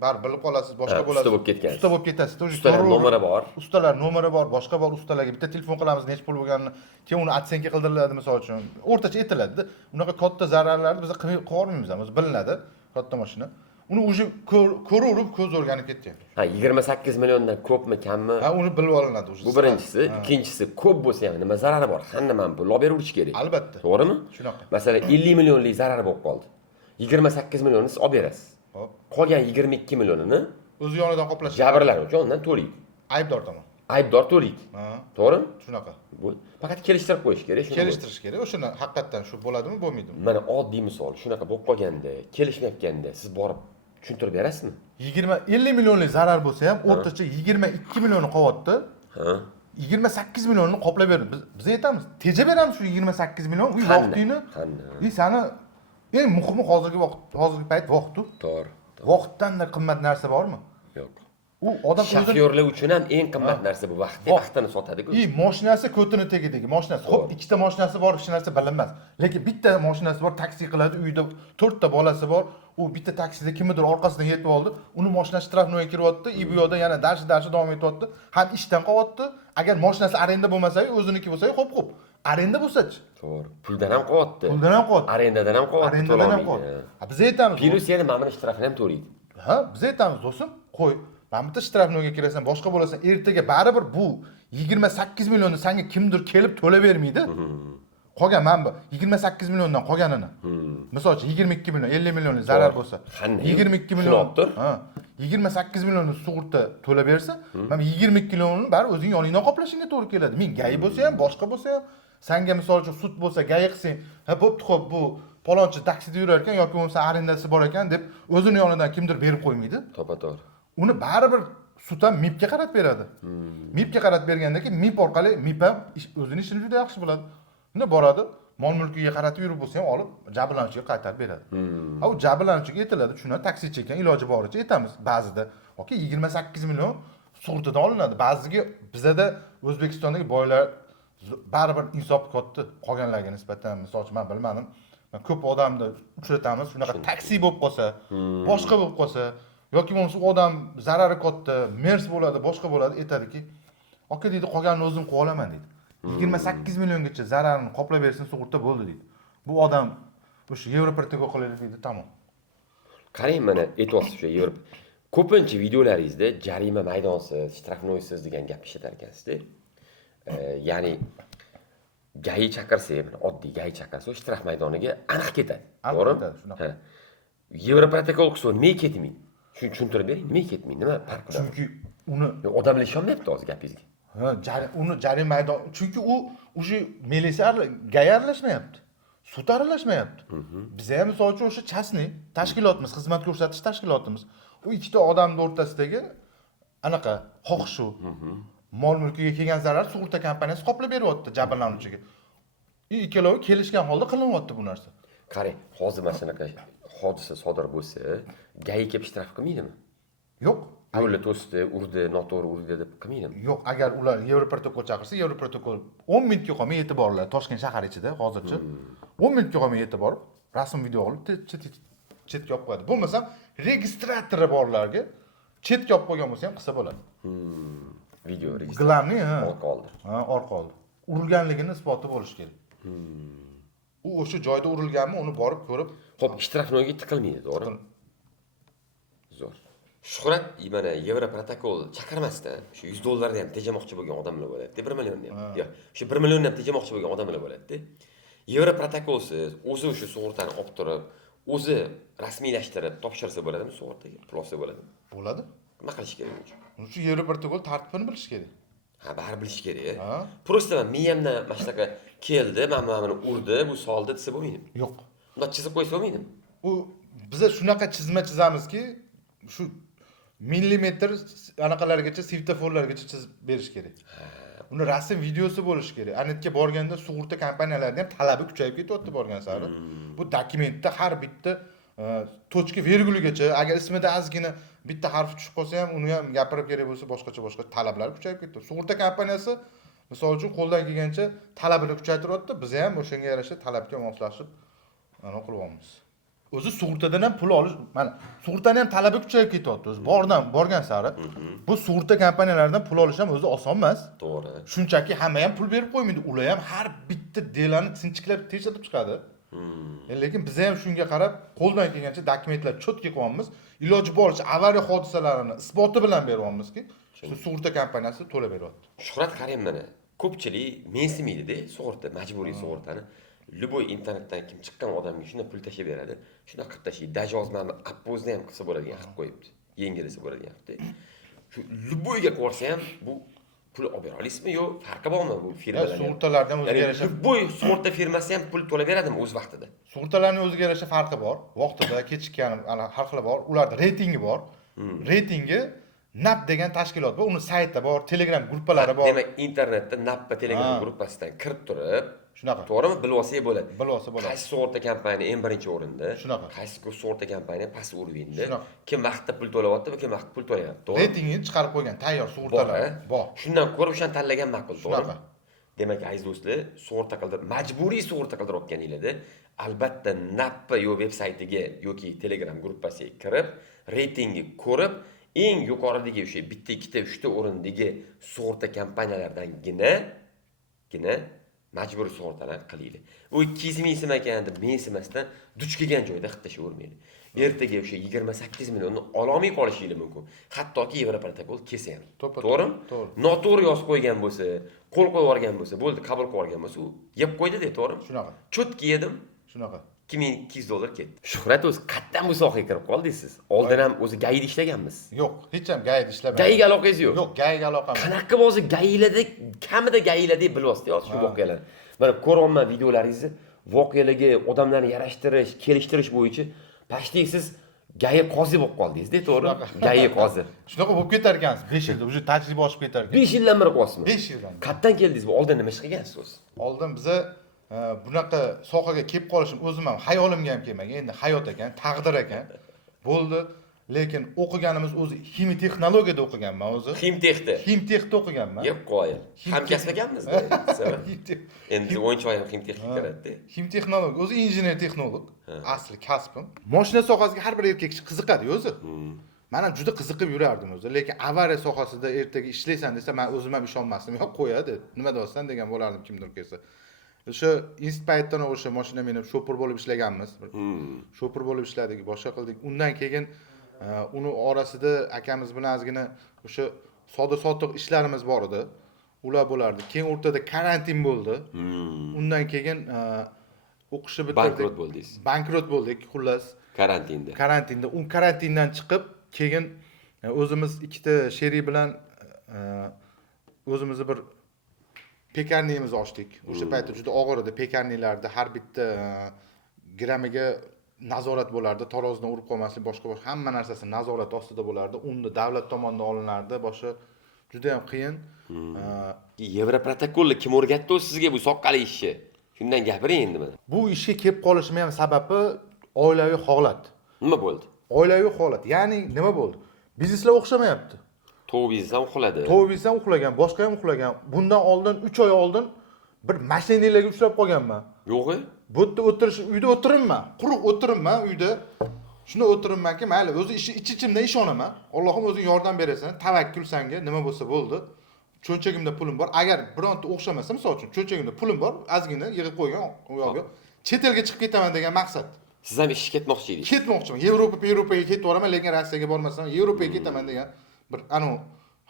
baribir bilib qolasiz, boshqa bo'lasiz. Usta bo'lib ketgan. Usta bo'lib ketasiz. Ustalar nomeri bor. Ustalar nomeri bor, boshqa bor ustalarga bitta telefon qilamiz, necha pul bo'lganini, keyin uni atsenka qildiriladi, misol uchun. O'rtacha aytiladi. Unaqa katta zararlarni biz qilib olmaymiz ham, o'zi bilinadi, katta mashina. Uni o'zi ko'rib ko'z o'rganib ketgan. Ha, 28 milliondan ko'pmi, kammi? Ha, uni bilib olinadi o'zi. Bu birinchisi, ikkinchisi ko'p bo'lsa ham nima zarari bor? Hamma pul olib beruvchi kerak. Albatta. To'g'rimi? Shunaqa. Masalan, 50 millionlik zarari bo'lib qoldi. 28 millionni siz olib berasiz. Hop. Qolgan 22 millionini o'zi yonidan qoplash. Jabrlanuvchi undan to'laydi. Aybdor tomon. Aybdor to'laydi. Ha. To'g'rimi? Shunaqa. Bu faqat kelishtirib qo'yish kerak, shuni. Kelishtirish kerak. O'shani haqiqatan shu bo'ladimi, bo'lmaydimi? Mana oddiy misol, shunaqa bo'lib qolganda, kelishmayotganda siz borib tushuntirib berasizmi? 50 millionlik zarar bo'lsa ham o'rtacha 22 millionni qo'yapti. Ha. 28 millionni qoplab berdi. Biz aytamiz, teja beramiz shu 28 million uy vaqtini. Sani eng muhimi hozirgi payt vaqt-ku. To'g'ri. Vaqtdan-da qimmat narsa bormi? Yo'q. U odam shofyorlar uchun ham eng qimmat narsa bu vaqtini sotadi-ku. Mashinasi ko'tini tegidagi mashinasi. Xo'p, ikkita mashinasi bor, hech narsa bilinmas. Lekin bitta mashinasi bor, taksi qiladi, uyda 4 ta bolasi bor. U bitta taksida kimnidir orqasidan yetib oldi. Uni mashinasi shtrafnoga kiryapti, bu yoqda yana darshi davom etyapti. Ham ishdan qolyapti. Agar mashinasi arenda bo'lmasa-yu, o'ziniki bo'lsa-yu, xo'p. Arenda bo'lsa-chi? To'g'ri. Puldan ham qolyapti. Puldan ham qolyapti. Arendadan ham qolyapti. Arendadan ham qolyapti. Biz aytamiz. Plus yana ma'muriy shtrafini ham to'laydi. Ha, biz aytamiz, do'stim, qo'y. Mana bitta shtrafnoga kirasan, boshqa bo'lasan, ertaga baribir bu 28 millionni senga kimdir kelib to'lab bermaydi. Qolgan mana bu 28 milliondan qolganini. Misol uchun 22 million, 50 millionlik zarar bo'lsa, 22 million. Ha, 28 millionni sug'urta to'lab bersa, mana 22 millionni bari o'zing yoningdan qoplashingga to'g'ri keladi. Men GAI bo'lsa ham, boshqa bo'lsa ham, senga misol uchun sud bo'lsa, GAI qilsang, ha bo'pti, xo'p, bu palonchi taksida yurar ekan yoki bo'lmasa arendasi bor ekan deb o'zini yonidan kimdir berib qo'ymaydi. To'g'ri. Uni baribir sud ham MIPga qarab beradi. MIPga qarab bergandan keyin MIP orqali MIP ham o'zining ishini juda yaxshi biladi. Unda boradi, mol mulkiga qaratib yurib bo'lsa ham olib jabrlanuvchiga qaytarib beradi. Ha, u jabrlanuvchiga aytiladi, shuni taksi chekan iloji boricha aytamiz. Ba'zida, yoki 28 million sug'urtadan olinadi. Ba'ziga bizada O'zbekistondagi boylar baribir insof katta qolganlarga nisbatan, misol uchun men bilmadim. Ko'p odamni uchratamiz, shunaqa taksi bo'lib qolsa, boshqa bo'lib qolsa, yoki bo'lmasa u odam zarari katta, mers bo'ladi, boshqa bo'ladi, aytadiki, "Aka deydi, qolganini o'zim qilib olaman" deydi. 28 milliongacha zararini qoplab bersin, sug'urta bo'ldi deydi. Bu odam o'sha Yevroprotokol qilaylik deydi, tamom. Qarang, mana aytyapsiz o'sha Yevropa. Ko'pincha videolaringizda jarima maydonsiz, shtrafnoysiz degan gap ishlatar ekansizda. Ya'ni gai chaqirsa, mana oddiy gai chaqirsa, shtraf maydoniga aniq ketadi. To'g'rimi? Shunaqa. Yevroprotokol qilsa nimaga ketmaydi? Shuni tushuntirib bering, nimaga ketmaydi? Nima farqi bor? Chunki uni Odamlar ishonmayapti hozir gapingizga. uni jarima maydon, chunki u o'sha militsiya gai aralashmayapti. Sud aralashmayapti. Biz ham misol uchun o'sha chasni tashkilotimiz, xizmat ko'rsatish tashkilotimiz. U ikkita odamning o'rtasidagi anaqa xohishu mol mulkiga kelgan zarar sug'urta kompaniyasi qoplab beryapti jabrlanuvchiga. Ikkalovi kelishgan holda qilinyapti bu narsa. Qarang, hozir mana shunaqa hodisa sodir bo'lsa, gai kelib shtraf qilmaydimi? Yo'q. Yo'lni to'sdi, urdi, noto'g'ri urdi deb qilmaydimi? Yo'q, agar ular Yevroprotokol chaqirsa, Yevroprotokol 10 minutga qolmay yetib borlar Toshkent shahar ichida hozircha. 10 minutga qolmay yetib borib, rasm video olib chetga olib qo'yadi. Bo'lmasam, registratori borlarga chetga olib qo'ygan bo'lsa ham qilsa bo'ladi. Video registrator. Glavni, Orqa oldi. orqa oldi. Urilganligini isboti bo'lishi kerak. U o'sha joyda urilganmi, uni borib ko'rib, Xo'p, shtrafnoyga tiqilmaydi, to'g'ri? Zo'r. Shuhrat mana Yevroprotokol chaqirmasdan shu $100 ham tejamoqchi bo'lgan odamlar bo'ladi. 1 millionni ham. Yo'q, shu 1 millionni ham tejamoqchi bo'lgan odamlar bo'ladi. Yevroprotokolsiz o'zi o'sha sug'urtani olib turib, o'zi rasmiylashtirib topshirsa bo'ladimi sug'urtaga? Pul olsa bo'ladimi? bo'ladi. Nima qilish kerak o'zi? Shu Yevroprotokol tartibini bilish kerak. Ha, baribir bilish kerak. Ha? Просто miyamdan mana shunaqa keldi, mana buni urdi, bu soldi desa bo'lmaydimi? Yo'q. Unda chizib qo'ysa bo'lmaydimi? U biz shunaqa chizma chizamizki, shu millimetr anaqalargacha, svetoforlargacha chizib berish kerak. Uni rasm videosi bo'lishi kerak. Anetga borganda sug'urta kompaniyalarining ham talabi kuchayib ketyapti borgan sari. Bu dokumentda har bitta tochka virguligacha, agar ismida ozgina bitta harf tushib qolsa ham, uni ham gapirib kerak bo'lsa, boshqa talablar kuchayib ketdi. Sug'urta kompaniyasi misol uchun qo'ldan kelgancha talabini kuchaytiryapti. Biz ham o'shanga yarasha talabga moslashib ana qilyapmiz. O'zi sug'urtadan ham pul olish, mana sug'urtaning ham talabi kuchayib ketyapti. O'zi borgan sari bu sug'urta kompaniyalaridan pul olish ham o'zi oson emas. To'g'ri. Shunchaki hamma ham pul berib qo'ymaydi. Ular ham har bitta delani sinchiklab tekshirib chiqadi. Lekin biz ham shunga qarab qo'ldan kelgancha dokumentlar cho'tki qilyapmiz. Iloji boricha avariya hodisalarini isboti bilan beryapmizki, shu sug'urta kompaniyasi to'lab beryapti. Shuhrat, qarang mana, ko'pchilik mensimaydi-da sug'urta, majburiy sug'urtani. Любой internetdan kim chiqqan odamga shunday pul tashib beradi. Shunday qilib tashlaydi. Dajozlarni appozni ham qilsa bo'ladigan qilib qo'yibdi. Yengilisa bo'ladigan qilibdi. Shu любойga qo'rsa ham bu pul olib bera olasizmi yo farqi bormi bu firmalar? Sug'urtalardan o'ziga yarasha любой sug'urta firmasi ham pul to'lab beradimi o'z vaqtida? Sug'urtalarning o'ziga yarasha farqi bor. Vaqtida kechikkani har xil bor. Ularda reytingi bor. Reytingi NAP degan tashkilot bor. Uni saytida bor, Telegram guruhlari bor. Demak, internetda NAP Telegram gruppasidan kirib turib, shunaqa. to'g'rimi? Bilib olsangiz bo'ladi. Bilib olsa bo'ladi. Qaysi sug'urta kompaniya eng birinchi o'rinda? Shunaqa. Qaysi sug'urta kompaniya past o'rinda? Shunaqa. Kim vaqtida pul to'layapti va kim vaqtida pul to'layapti? To'g'ri? Reytingini chiqarib qo'ygan tayyor sug'urtalar bor. Shundan ko'rib o'shani tanlagan ma'qul, to'g'rimi? Shunaqa. Demak, aziz do'stlar, sug'urta qildirib, majburiy sug'urta qildirayotganinglarda albatta NAP yo veb-saytiga yoki Telegram gruppasiga kirib, reytingni ko'rib, eng yuqoridagi o'sha bitta, ikkita, uchta o'rindagi sug'urta kompaniyalaridan gina majburiy sug'urtalar qilinglar. U 200 ming so'm ekan deb mensimasdan duch kelgan joyda xitashavermaydi. Ertaga o'sha 28 millionni ololmay qolishingiz mumkin. Hattoki Yevroprotokol kelsa ham. To'g'rimi? Noto'g'ri yozib qo'ygan bo'lsa, qo'l qo'yib yuborgan bo'lsa, bo'ldi, qabul qilib yuborgan bo'lsa, u yeb qo'ydi-da, to'g'rimi? Shunaqa. Cho'tki yedim. Shunaqa. $2200 ketdi. Shuhrat, o'zi qayerdan bu sohaga kirib qoldingiz? Oldin ham o'zi gayida ishlaganmiz. Yo'q, hech ham gayida ishlamadim. Gayiga aloqangiz yo'q. Yo'q, gayiga aloqam yo'q. Qanaqa o'zi gayilarda, kamida gayilarda bilyapsiz, shu voqealarni. Mana ko'ryapman videolaringizni, voqealarga odamlarni yarashtirish, kelishtirish bo'yicha pashlik siz gayi qozi bo'lib qoldingiz-da, to'g'ri? Gayi qozi. Shunaqa bo'lib ketar ekansiz. 5 yilda o'sha tajriba oshib ketar ekan. 5 yildan beri qilyapsizmi? 5 yildan. Qayerdan keldingiz bu? Oldin nima ish qilgansiz o'zi? Oldin biza bunaqa sohaga kelib qolishim o'zim ham hayolimga ham kelmagan. Endi hayot ekan, taqdir ekan. Bo'ldi. Lekin o'qiganimiz o'zi ximiya texnologiyada o'qiganman o'zi. Ximtexda. Ximtexda o'qiganman. Yo'q, qo'yil. Hamkasb ekanmiz-da. Endi 10 oy ham ximtexnik kiradi-da. Ximtexnolog, o'zi injener texnolog, asli kasbim. Mashina sohasiga har bir erkak kishi qiziqadi o'zi. Men ham juda qiziqib yurardim o'zi, lekin avariya sohasida ertaga ishlaysan desa, men o'zim ham ishonmasdim. Yo'q, qo'yadi. Nima deyapsan degan bo'lardim kimdir kelsa. O'sha Inspaytdan o'sha mashina minib shofir bo'lib ishlaganmiz. Shofir bo'lib ishladik, boshqa qildik. Undan keyin uni orasida akamiz bilan ozgina o'sha soda sotiq ishlarimiz bor edi. Ular bo'lardi. Keyin o'rtada karantin bo'ldi. Undan keyin o'qishni bitirdik. Bankrot bo'ldingiz. Bankrot bo'ldik, xullas. Karantinda. Karantinda. Karantindan chiqib, keyin o'zimiz ikkita sherik bilan o'zimizni bir pekarniyamizni ochdik. O'sha paytda juda og'ir edi. Pekarnilarda har bitta gramiga nazorat bo'lardi. Tarozidan urib qolmaslik, boshqa hamma narsasi nazorat ostida bo'lardi. Unda davlat tomonidan olinardi. Boshqa juda ham qiyin. Yevroprotokolni kim o'rgatdi sizga bu soqqali ishni? Shundan gapiring endi mana. Bu ishga kelib qolishim ham sababi oilaviy holat. Nima bo'ldi? Oilaviy holat. Ya'ni nima bo'ldi? Bizneslar o'xshamayapti. To'g'ringiz ham uxladi. To'g'ringiz ham uxlagan, boshqa ham uxlagan. Bundan oldin 3 oy oldin bir mashinalarga ushlab qolganman. Yo'q-ku. Bu yerda o'tirish, uyda o'tirimman. Quruq o'tirimman uyda. Shunda o'tirimmanki, mayli, o'zi ichimdan ishonaman. Allohim o'zing yordam berasan, tavakkul senga, nima bo'lsa bo'ldi. Cho'nchagimda pulim bor. Agar bironta o'xshamasa, misol uchun, cho'nchagimda pulim bor, ozgina yig'ib qo'ygan u yoqqa. Chet elga chiqib ketaman degan maqsad. Siz ham ishga ketmoqchi edingiz. Ketmoqchiman. Yevropaga ketib boraman, lekin Rossiyaga bormasam, Yevropaga ketaman degan bir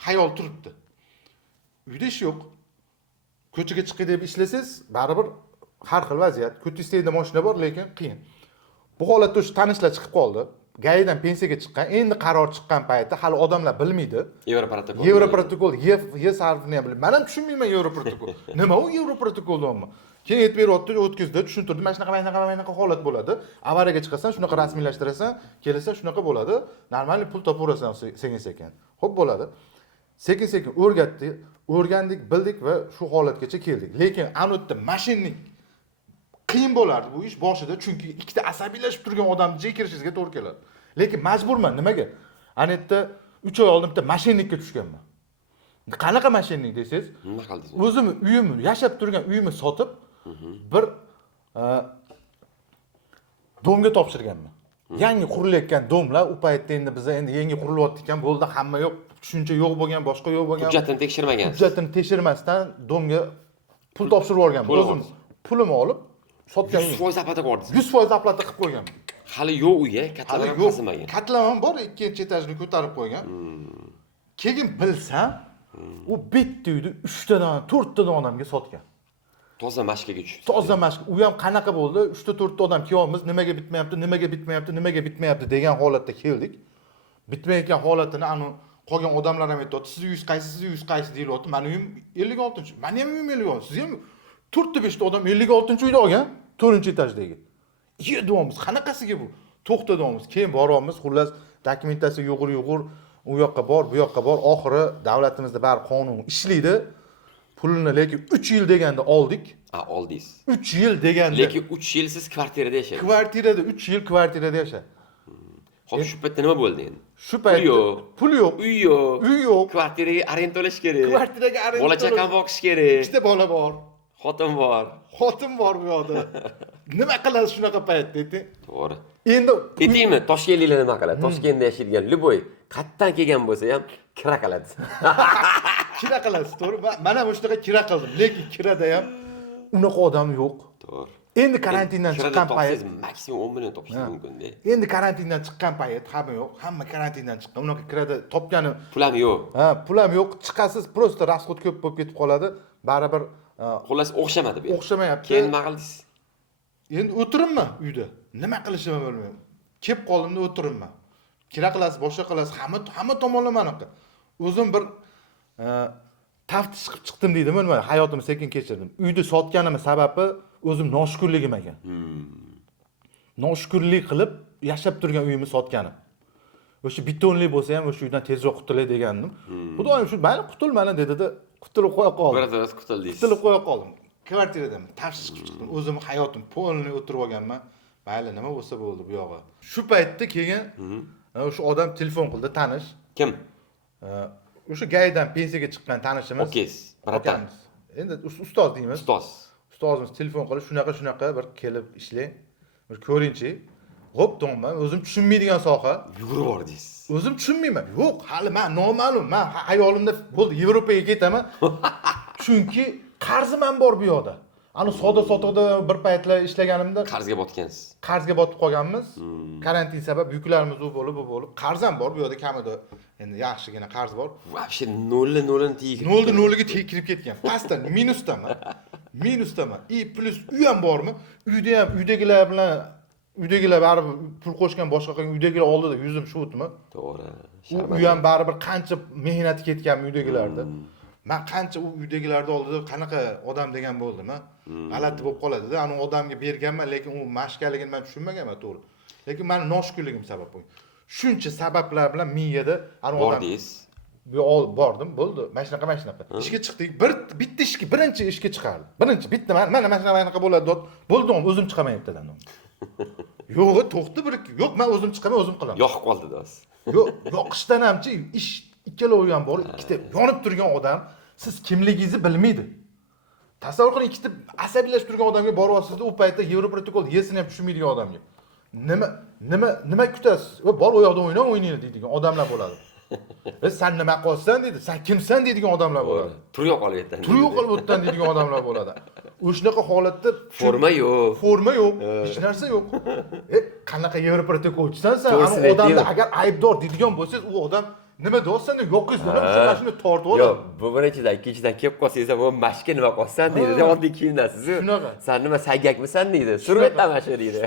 xayol turibdi. Uyda ish yo'q. Ko'chaga chiqay deb ishlasangiz, baribir har xil vaziyat. Ko'tingizda mashina bor, lekin qiyin. Bu holatda o'sha tanishlar chiqib qoldi. Gaidan pensiyaga chiqqan, endi qaror chiqqan paytda hali odamlar bilmaydi. Yevroprotokol, Y harfini ham bilmaydi. Men ham tushunmayman Yevroprotokol. Nima u Yevroprotokol deyapman. Keyin aytib beryapti, o'tkazdi, tushuntirdi. Mana shunaqa holat bo'ladi. Avariyaga chiqasan, shunaqa rasmiylashtirasan, kelasan, shunaqa bo'ladi. Normalniy pul topaverasan sekin-sekin. Xo'p bo'ladi. Sekin-sekin o'rgandik, bildik va shu holatgacha keldik. Lekin anutda mashinnik qiyin bo'lardi bu ish boshida, chunki ikkita asabiylashib turgan odamni jey kirishingizga to'g'ri keladi. Lekin majburman, nimaga? Ana yerda 3 oy oldin bitta mashinnikka tushganman. Qanaqa mashinnik desangiz, nima qildingiz? O'zim uyimni, yashab turgan uyimni sotib, bir domga topshirganman. Yangi qurilayotgan domlar, u paytda endi biz endi yangi qurilyapti ekan, bo'ldi, hamma yo'q, tushuncha yo'q bo'lgan, boshqa yo'q bo'lgan. Hujjatini tekshirmagan. Hujjatini tekshirmasdan domga pul topshirib yuborganman. O'zim pulimni olib sotgan. 100% aplata qildingiz. 100% aplata qilib qo'yganman. Hali yo'q uyga, katlalar ham qazimagan. Katlam bor, ikkinchi etajni ko'tarib qo'ygan. Keyin bilsam, u bitta uyni 3 tadan, 4 tadan odamga sotgan. Toza mashkaga tushdi. Toza mashka. U ham qanaqa bo'ldi? 3 ta 4 ta odam kelyapmiz, nimaga bitmayapti degan holatda keldik. Bitmayotgan holatini qolgan odamlar ham aytdi, siz uyingiz qaysi deyilyapti. Meni uyim 56-chi. Meni ham uyim 56. Siz ham 4 ta 5 ta odam 56-chi uyda olgan, 4-etajdagi. Yedimiz, qanaqasiga bu? To'xtadimiz, keyin boryapmiz, xullas dokumentatsiya yo'g'ir, u yoqqa bor, bu yoqqa bor. Oxiri davlatimizda bari qonun ishlaydi. Pulini lekin 3 yil deganda oldik. Oldingiz. 3 yil deganda. Lekin 3 yil siz kvartirada yashadingiz. Kvartirada 3 yil kvartirada yasha. Hozir shu paytda nima bo'ldi endi? Shu paytda pul yo'q. Uy yo'q. Kvartiraga arenda to'lash kerak. Kvartiraga arenda. Bola chaqam boqish kerak. Ikkita bola bor. Xotin bor. Xotin bor bu yoqda. Nima qilasiz shunaqa paytda, ayting? To'g'ri. Endi aytingmi, Toshkentliklar nima qiladi? Toshkentda yashaydigan Luboy qayerdan kelgan bo'lsa ham kira qiladi. Kira qilasiz, to'g'ri? Men ham o'shtaqa kira qildim, lekin kirada ham unaqa odam yo'q. To'g'ri. Endi karantindan chiqqan payt maksimum 10 million topishingiz mumkin-da. Endi karantindan chiqqan payt hamma yo'q, hamma karantindan chiqqan. Unaqa kirada topganim pul ham yo'q. Pul ham yo'q. Chiqasiz, prosta rasxod ko'p bo'lib ketib qoladi. Baribir xullas o'xshamadi bu. O'xshamayapti. Keyin nima qildingiz? Endi o'tirimman uyda. Nima qilishimni bilmayman. Kelib qoldimda o'tirimman. Kira qilasiz, boshqa qilasiz, hamma tomonlama anaqa. O'zim bir taftish qilib chiqdim deydimi, nima hayotimni sekin kechirdim. Uyni sotganim sababi o'zim noshukrligim ekan. Noshukrlik qilib yashab turgan uyimni sotganim. O'sha bitonli bo'lsa ham o'sha uydan tezroq qutulay degandim. Xudoyim shu, "Mayli, qutul mana" dedi-da, qutulib qo'ya qoldim. Biroz qutuldingiz. Qutulib qo'ya qoldim. Kvartiradan taftish qilib chiqdim. O'zim hayotim polni o'tirib olganman. Mayli, nima bo'lsa bo'ldi bu yog'i. Shu paytda keyin o'sha odam telefon qildi, tanish. Kim? O'sha Gaidan pensiyaga chiqqan tanishimiz. Okeys, bratan. Endi ustoz deymiz. Ustozimiz telefon qilib, shunaqa bir kelib ishlang. Bir ko'ringchi. Xo'p, to'g'riman, o'zim tushunmaydigan soha. Yugurib bordingiz. O'zim tushunmayman. Yo'q, hali men noma'lum. Men hayolimda bo'ldi, Yevropaga ketaman. Chunki qarzim ham bor bu yoqda. Ana savdo sotiqda bir paytlar ishlaganimda Qarzga botgansiz. qarzga botib qolganmiz. Karantin sabab yuklarimiz u bo'lib, qarz ham bor bu yoqda kamida. Endi yaxshigina qarz bor. Вообще nolni tegib. Nolga kirib ketgan. Pastdan minusdaman. Minusdaman. Plus uy ham bormi? Uyda ham uydagilar baribir pul qo'shgan boshqa qilgan uydagilar oldida yuzim shutmi? To'g'ri. Uy ham baribir qancha mehnati ketgan uydagilarda. Men qancha u uydagilarda oldida qanaqa odam degan bo'ldim-a? G'alati bo'lib qoladi-da. Ani odamga berganman, lekin u mashkaligini men tushunmaganman, to'g'ri. Lekin meni noshukrligim sabab bo'lgan. Shuncha sabablar bilan miyada ani odam Bordingiz. bordim, bo'ldi. Mana shunaqa. Ishga chiqdik. Bitta ishga, birinchi ishga chiqardi. Bitta mana shunaqa bo'ladi deb bo'ldim, o'zim chiqaman ertadan. Yo'q, to'xta bir. Yo'q, men o'zim chiqaman, o'zim qilaman. Yoqib qoldi dos. Yo'q, yoqishdan hamchi ish ikkalovi ham bor. Ikkita yonib turgan odam siz kimligingizni bilmaydi. Tasavvur qiling, ikkita asabiylashib turgan odamga boryapsiz-da, u paytda Yevroprotokol yesini ham tushunmaydigan odamga. Nima kutasiz? Bor u yoqda o'ynaydi deydigan odamlar bo'ladi. Sen nima qilsan deydi, sen kimsan deydigan odamlar bo'ladi. Turyoq qolyapti. Turyoq qolib o'tdan deydigan odamlar bo'ladi. O'shanaqa holatda Forma yo'q. Hech narsa yo'q. Qanaqa Yevroprotokolchisan sen? Ani odamni agar aybdor deydigan bo'lsangiz, u odam nima deyapsan deb yo'qingiz nima mana shuni tortib oladi. Yo'q, bu birinchidan, ikkinchidan kelib qolsangiz, "Bu mashka nima qolsan?" deydi. Oddiy kiyimdasiz. Shunaqa. Sen nima saygakmisan deydi. Survatdan masha deydi.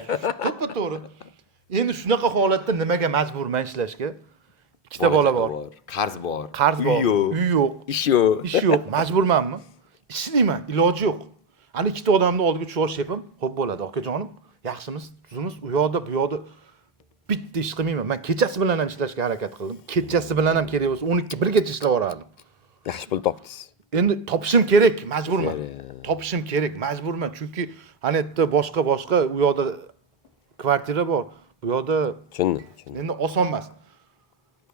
To'g'ri. Endi shunaqa holatda nimaga majburman ishlashga? Ikkita bola bor. Qarz bor. Uy yo'q. Ish yo'q. Majburmanmi? Ishlayman, iloji yo'q. Ani ikkita odamni oldiga tushib, "Xo'p bo'ladi, akajonim. Yaxshimiz, tuzimiz, u yoqda, bu yoqda bitta ish qilmayman. Men kechasi bilan ham ishlashga harakat qildim. Kechasi bilan ham kerak bo'lsa 12 1gacha ishlab borardim. Yaxshi pul topdingiz. Endi topishim kerak, majburman. Topishim kerak, majburman. Chunki ana yerda boshqa u yoqda kvartira bor. Bu yoqda Tushundim. endi oson emas.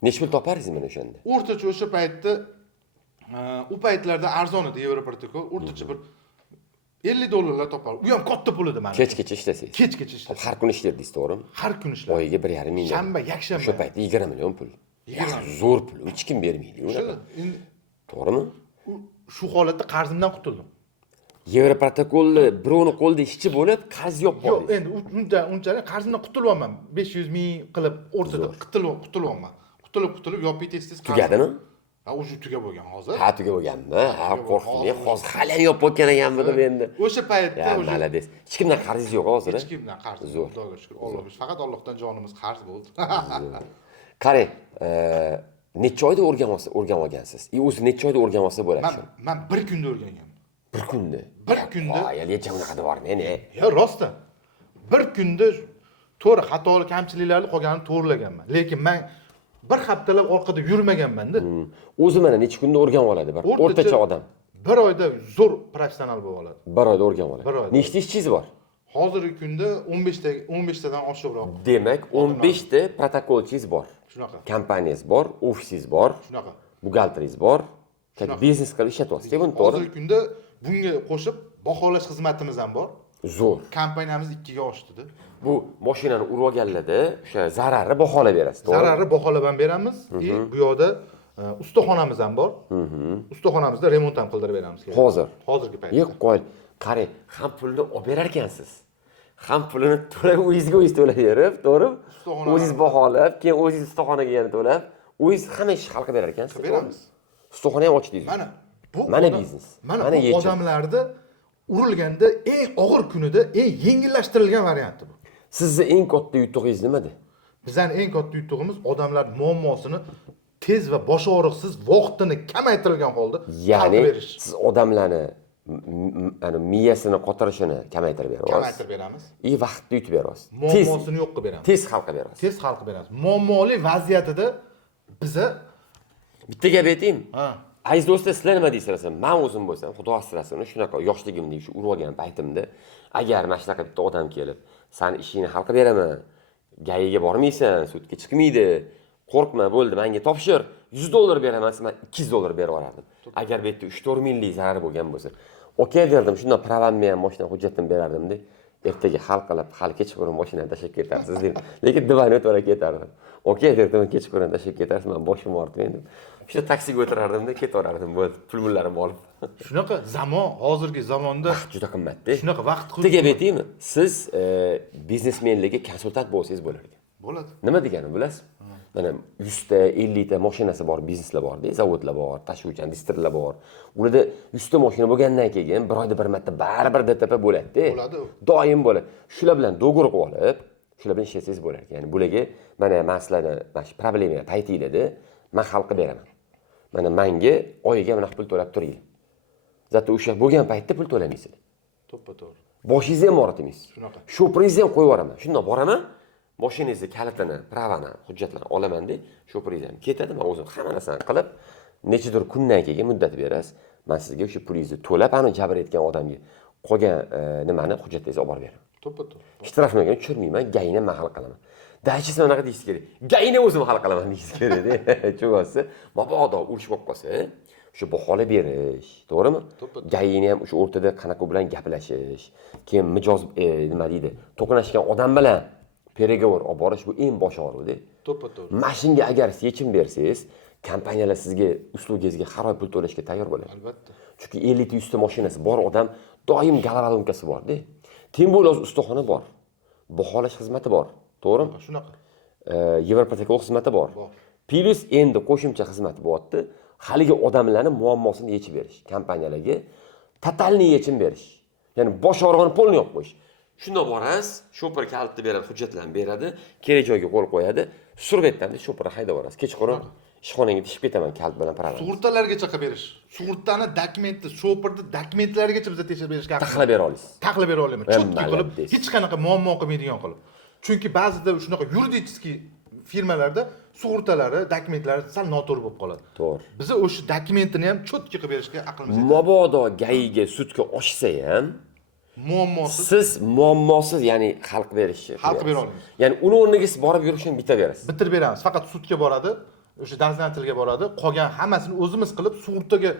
Nech pul topardingiz mana o'shanda? O'rtacha o'sha paytda u paytlarda arzon edi Yevroprotokol. O'rtacha bir $50 topar. U ham katta pul edi mana. Kechgacha ishlasangiz. Kechgacha ishladim. Har kun ishlardingiz, to'g'rimi? Har kun ishladim. Oyiga 1,5 million. Shanba, yakshanba. O'sha paytda 20 million pul. Zo'r pul. Hech kim bermaydi unaqa. To'g'rimi? Shu holatda qarzimdan qutuldim. Yevroprotokolni birovni qo'lida ishchi bo'lib, qarz yo'q Yo'q, bo'ldi. endi unchalik qarzimdan qutulyapman. 500 ming qilib o'rtada qutulyapman. Qutulib yopib tez-tez qarz. Tugadimi? Ha, o'sha tugab bo'lgan hozir. Ha, tugab bo'lganmi? Ha, qo'rqdim. Hozir hali ham yopib o'tgan ekanmi deb endi. O'sha paytda o'sha malades. Hech kimdan qarzingiz yo'q hozir. Hech kimdan qarz yo'q. Xudoga shukr. Allohga faqat Allohdan jonimiz qarz bo'ldi. Qarang, necha oyda o'rganib olgansiz? O'zi necha oyda o'rganib olsa bo'ladi shu? Men bir kunda o'rganganman. Bir kunda. Bir kunda. Voy, lecha unaqa devormen, Yo, rostdan. Bir kunda to'g'ri xatolik, kamchiliklarni qolganini to'g'rilaganman. Lekin men bir haftalab orqada yurmaganman-da. O'zi mana necha kunda o'rganib oladi bir o'rtacha odam? Bir oyda zo'r professional bo'lib oladi. Bir oyda o'rganib oladi. Nechta ishchingiz bor? Hozirgi kunda 15 tadan oshiqroq. Demak, 15 ta protokolchingiz bor. Shunaqa. Kompaniyangiz bor, ofisingiz bor. Shunaqa. Buxgalteringiz bor. Biznes qilib ishlatyapsiz, buni to'g'ri? Hozirgi kunda bunga qo'shib baholash xizmatimiz ham bor. Zo'r. Kompaniyamiz 2 ga oshdi-da. Bu mashinani urib olganlarda o'sha zararni baholab berasiz, to'g'ri? Zararni baholab ham beramiz. Bu yoqda ustaxonamiz ham bor. Ustaxonamizda remont ham qildirib beramiz. Hozirgi paytda. Yo'q, qo'y. Qarang, ham pulni olib berar ekansiz. Ham pulini to'lab o'zingizga o'zingiz to'layverib, to'g'ri? O'zingiz baholab, keyin o'zingiz ustaxonaga yana to'lab, o'zingiz hamma ishni hal qilib berar ekansiz. Beramiz. Ustaxona ham ochdingiz. Mana biznes. Mana bu odamlarda urilganda eng og'ir kunida eng yengillashtirilgan varianti bu. Sizni eng katta yutug'ingiz nimada? Bizning eng katta yutug'imiz odamlar muammosini tez va bosh og'riqsiz vaqtini kamaytirilgan holda hal berish. Siz odamlarni miyasini qotirishini kamaytirib berasiz. Kamaytirib beramiz. Vaqtni yutib berasiz. Muammosini yo'q qilib beramiz. Tez hal qilib berasiz. Tez hal qilib beramiz. Muammoli vaziyatida biza bitta gap aytaymi? Aziz do'stlar, sizlar nima deysizlar? Men o'zim bo'lsam, xudo asrasin, shunaqa yoshligimda shu urib olgan paytimda, agar mana shunaqa bitta odam kelib, "Sen ishingni hal qilib beraman, gayiga bormaysan, sudga chiqmaydi, qo'rqma, bo'ldi, menga topshir, $100 beraman, men $200 berib yuborardim." Agar bu yerda 3-4 minglik zarar bo'lgan bo'lsa, "Okey" derdim, shundan pravanmi ham, mashina hujjatini berardim-da. ertaga hal qilib, hali kechqurun mashinani tashlab ketarsiz deb. Lekin dibani o'tib ketardim. Okey derdim, kechqurun tashlab ketarsiz, men boshim og'riydi endi. O'sha taksiga o'tirardim-da, ketaverardim, bo'ldi, pul-mullarimni olib. Shunaqa zamon, hozirgi zamonda Juda qimmatda. shunaqa vaqt Tiga aytaymi? Siz biznesmenlarga konsultant bo'lsangiz bo'lar ekan. bo'ladi. Nima deganim bilasiz? Mana 100 ta, 50 ta mashinasi bor bizneslar bor, zavodlar bor, tashuvchi distriklar bor. Ularda 100 ta mashina bo'lgandan keyin bir oyda bir marta baribir DTP bo'ladi-da. Bo'ladi. Doim bo'ladi. Shular bilan do'g'ri qilib olib, shular bilan ishlasangiz bo'lar ekan. Ya'ni bularga mana sizlarni mana shu problema paytinglarda men hal qilib beraman. Mana menga oyiga mana pul to'lab turinglar. Zato o'sha bo'lgan paytda pul to'lamaysizlar. To'ppa-to'g'ri. Boshingizni ham o'ratamaysiz. Shunaqa. Shopringizni ham qo'yib yuboraman. Shundoq boraman. Mashinangizni kalitini, pravani, hujjatlarini olaman deb, shopringiz ham ketadi. Men o'zim hamma narsani qilib, nechadir kundan keyin muddat berasiz. Men sizga o'sha pulingizni to'lab, ani jabr etgan odamga qolgan nimani hujjatingizni olib beraman. To'ppa-to'g'ri. Shtrafni tushirmayman, gayni men hal qilaman. Daychi siz unaqa deysiz kerak. Gayni o'zim hal qilaman deysiz kerak-da. Chug'asi, mabodo urush bo'lib qolsa, o'sha baholab berish, to'g'rimi? Gayni ham o'sha o'rtada qanaqa bilan gaplashish, keyin mijoz nima deydi, to'qnashgan odam bilan переговор olib borish bu eng bosh og'riqda. To'ppa-to'g'ri. Mashinga agar yechim bersangiz, kompaniyalar sizga uslugingizga har oy pul to'lashga tayyor bo'ladi. Albatta. Chunki 50 ta 100 ta mashinasi bor odam doim galabalomkasi bor-da. Tembo'loz ustaxona bor. Baholash xizmati bor. To'g'rimi? Shunaqa. Yevroprotokol xizmati bor. Plus endi qo'shimcha xizmat bo'lyapti. Haligi odamlarning muammosini yechib berish, kompaniyalarga totalni yechim berish. Ya'ni bosh og'rig'ini polni yo'q qo'yish. Shunda borasiz, shopir kalitni beradi, hujjatlarni beradi, kerak joyga qo'l qo'yadi, surbetdan shopirni haydab borasiz. Kechqurun ishxonangga tishib ketaman kalit bilan paravani. Sug'urtalargacha qilib berish. Sug'urtani dokumenti, shopirni dokumentlarigacha bizga tekshirib berishga taxlab bera olasiz. Taxlab bera olaman. Chotki qilib, hech qanaqa muammo qilmaydigan qilib. Chunki ba'zida shunaqa yuridiskiy firmalarda sug'urtalari, dokumentlari sal noto'g'ri bo'lib qoladi. To'g'ri. Biz o'sha dokumentini ham chotki qilib berishga aqlimiz yetadi. Mabodo gayiga sudga oshsa ham Muammosiz siz muammosiz, ya'ni hal qilib berishni. hal qilib bera olamiz. Ya'ni uni o'rniga siz borib yurishni bitaverasiz. Bitirib beramiz. Faqat sudga boradi, o'sha doznatelga boradi. Qolgan hammasini o'zimiz qilib, sug'urtaga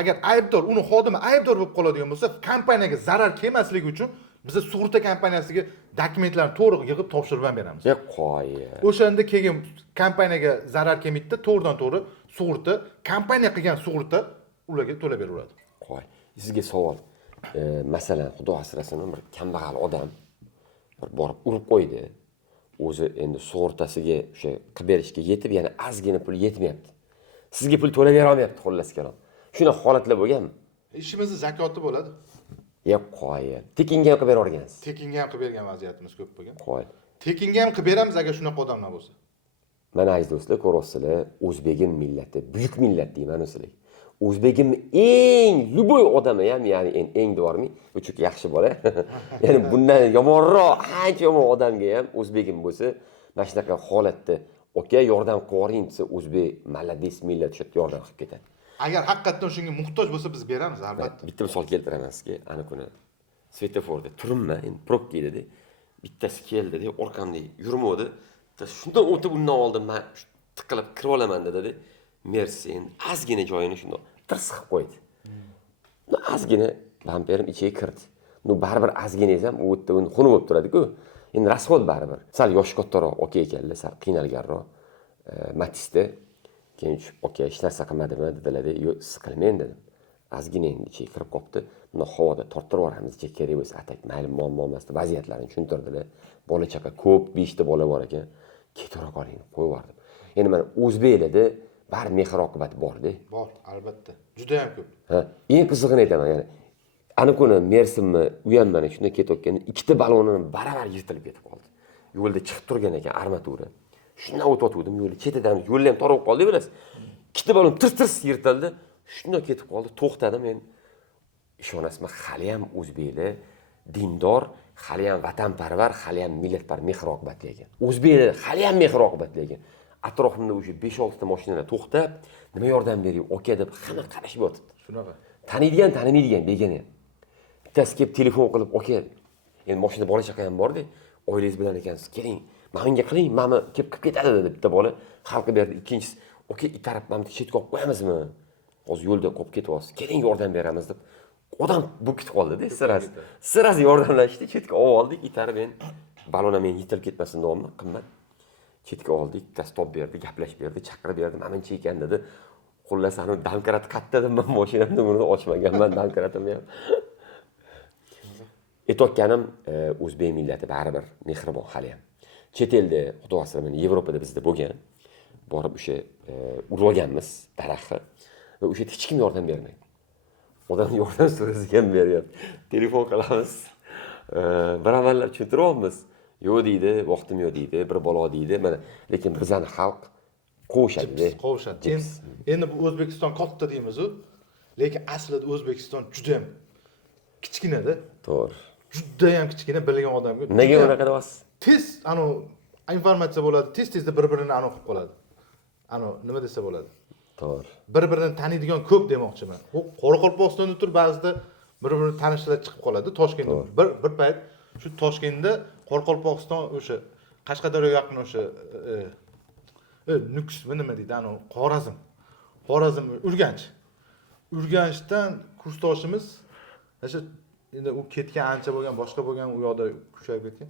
agar aybdor, uni xodimi aybdor bo'lib qoladigan bo'lsa, kompaniyaga zarar kelmasligi uchun biz sug'urta kompaniyasiga dokumentlarni to'g'ri yig'ib topshirib ham beramiz. Qo'ya. O'shanda keyin kompaniyaga zarar kelmaydi, to'g'ridan-to'g'ri sug'urta, kompaniya qilgan sug'urta ularga to'lab beraveradi. Qo'y. Sizga savol. Masalan, xudo asrasin, bir kambag'al odam bir borib urib qo'ydi. O'zi endi sug'urtasiga o'sha qilib berishga yetib, yana ozgina pul yetmayapti. Sizga pul to'lab bera olmayapti, xullas kalom. Shuna holatlar bo'lganmi? Ishimizni zakoti bo'ladi. Qo'ya. Tekinga qilib bera olgansiz. Tekinga ham qilib bergan vaziyatimiz ko'p bo'lgan. Qo'y. Tekinga ham qilib beramiz agar shunaqa odamlar bo'lsa. Mana aziz do'stlar, ko'ryapsizlar, o'zbegim millati, buyuk millat deyman sizlarga. O'zbegim eng luboy odami ham, ya'ni eng devormi, uchuq yaxshi bola. Ya'ni bundan yomonroq, ancha yomon odamga ham o'zbegim bo'lsa, mana shunaqa holatda aka yordam qiling desa, o'zbek malades millat shu yordam qilib ketadi. Agar haqiqatdan shunga muhtoj bo'lsa biz beramiz, albatta. Bitta misol keltiraman sizga. Ana kuni svetoforda turibman, endi probka edi. Bittasi keldi-da, orqamda yurmadi. Shundan o'tib undan oldin men tiqilib kirib olaman dedi. Mersen ozgina joyini shundoq tirs qilib qo'ydi. Ozgina bamperim ichiga kirdi. Baribir ozginangiz ham u yerda uni xunuk bo'lib turadi-ku. Endi rasxod baribir. Sal yoshi kattaroq aka ekanlar, sal qiynalganroq. Matista keyin aka hech narsa qilmadimi dedilar-da. Yo'q, siqilmen dedim. Ozgina endi ichiga kirib qopti. Buni havoda torttirib yuboramiz, kerak bo'lsa atak mayli muammo emas deb vaziyatlarini tushuntirdilar. Bola chaqa ko'p, 5 ta bola bor ekan. Ketaroq oling, qo'yib yubordim. Endi mana o'zbeklarda bar mehr oqibati bor-da. Bor, albatta. Juda ham ko'p. Eng qizig'ini aytaman, ya'ni ana kuni Mersinmi, u ham mana shunday ketayotganda ikkita balonini baravar yirtilib ketib qoldi. Yo'lda chiqib turgan ekan armatura. Shundan o'tayotgandim, yo'lda chetidan, yo'lda ham tor bo'lib qoldi, bilasiz. Ikkita balon tirs yirtildi. Shunday ketib qoldi, to'xtadim men. Ishonasizmi, hali ham o'zbeklar dindor, hali ham vatanparvar, hali ham millatparvar, mehr oqibatli ekan. O'zbeklar hali ham mehr oqibatli ekan. Atrofimda o'sha 5-6 ta mashinalar to'xtab, nima yordam bering, aka deb hamma qarashib yotibdi. Shunaqa. Taniydigan, tanimaydigan begona. Bittasi kelib telefon qilib, aka, endi mashina bola chaqa ham bor-da, oilangiz bilan ekansiz, keling, menga qiling, meni kelib ketadi dedi bitta bola. Xalqi berdi. Ikkinchisi, aka, itarib meni chetga olib qo'yamizmi? Hozir yo'lda qolib ketyapsiz. Keling, yordam beramiz deb Odam bukit qoldi-da, sirasi yordamlashdi, chetga olib oldik, itarib men balona men yitilib ketmasin davomli qimmat. Chetga oldik, stop berdi, gaplashib berdi, chaqirib berdi, mana buncha ekan dedi. Xullas, anu damkarat qatta dedim, men mashinamni buni ochmaganman, damkaratimni ham. Aytayotganim, o'zbek millati baribir mehribon hali ham. Chet elda, xudo asrasin, Yevropada bizda bo'lgan. Borib o'sha urganmiz daraxtni va o'sha hech kim yordam bermaydi. Odam yordam so'rasiga ham beryapti. Telefon qilamiz. Baravarlar tushuntiryapmiz. Yo'q deydi, vaqtim yo'q deydi, bir bola deydi. Mana lekin bizani xalq qo'shadi. Qo'shadi. Endi bu O'zbekiston katta deymiz-ku, lekin aslida O'zbekiston juda ham kichkinada. To'g'ri. Juda ham kichkina bilgan odamga. Nega unaqa deyapsiz? Tez informatsiya bo'ladi, tez-tezda bir-birini aniq qilib qoladi. Nima desa bo'ladi? To'g'ri. Bir-birini taniydigan ko'p demoqchiman. Qoraqalpog'istonda turib ba'zida bir-birini tanishlar chiqib qoladi. Toshkentda bir payt shu Toshkentda Qoraqalpog'iston o'sha Qashqadaryo yaqin o'sha Nukus nima deydi? Xorazm, Urganchdan kursdoshimiz o'sha endi u ketgan ancha bo'lgan, boshqa bo'lgan, u yoqda kuchayib ketgan.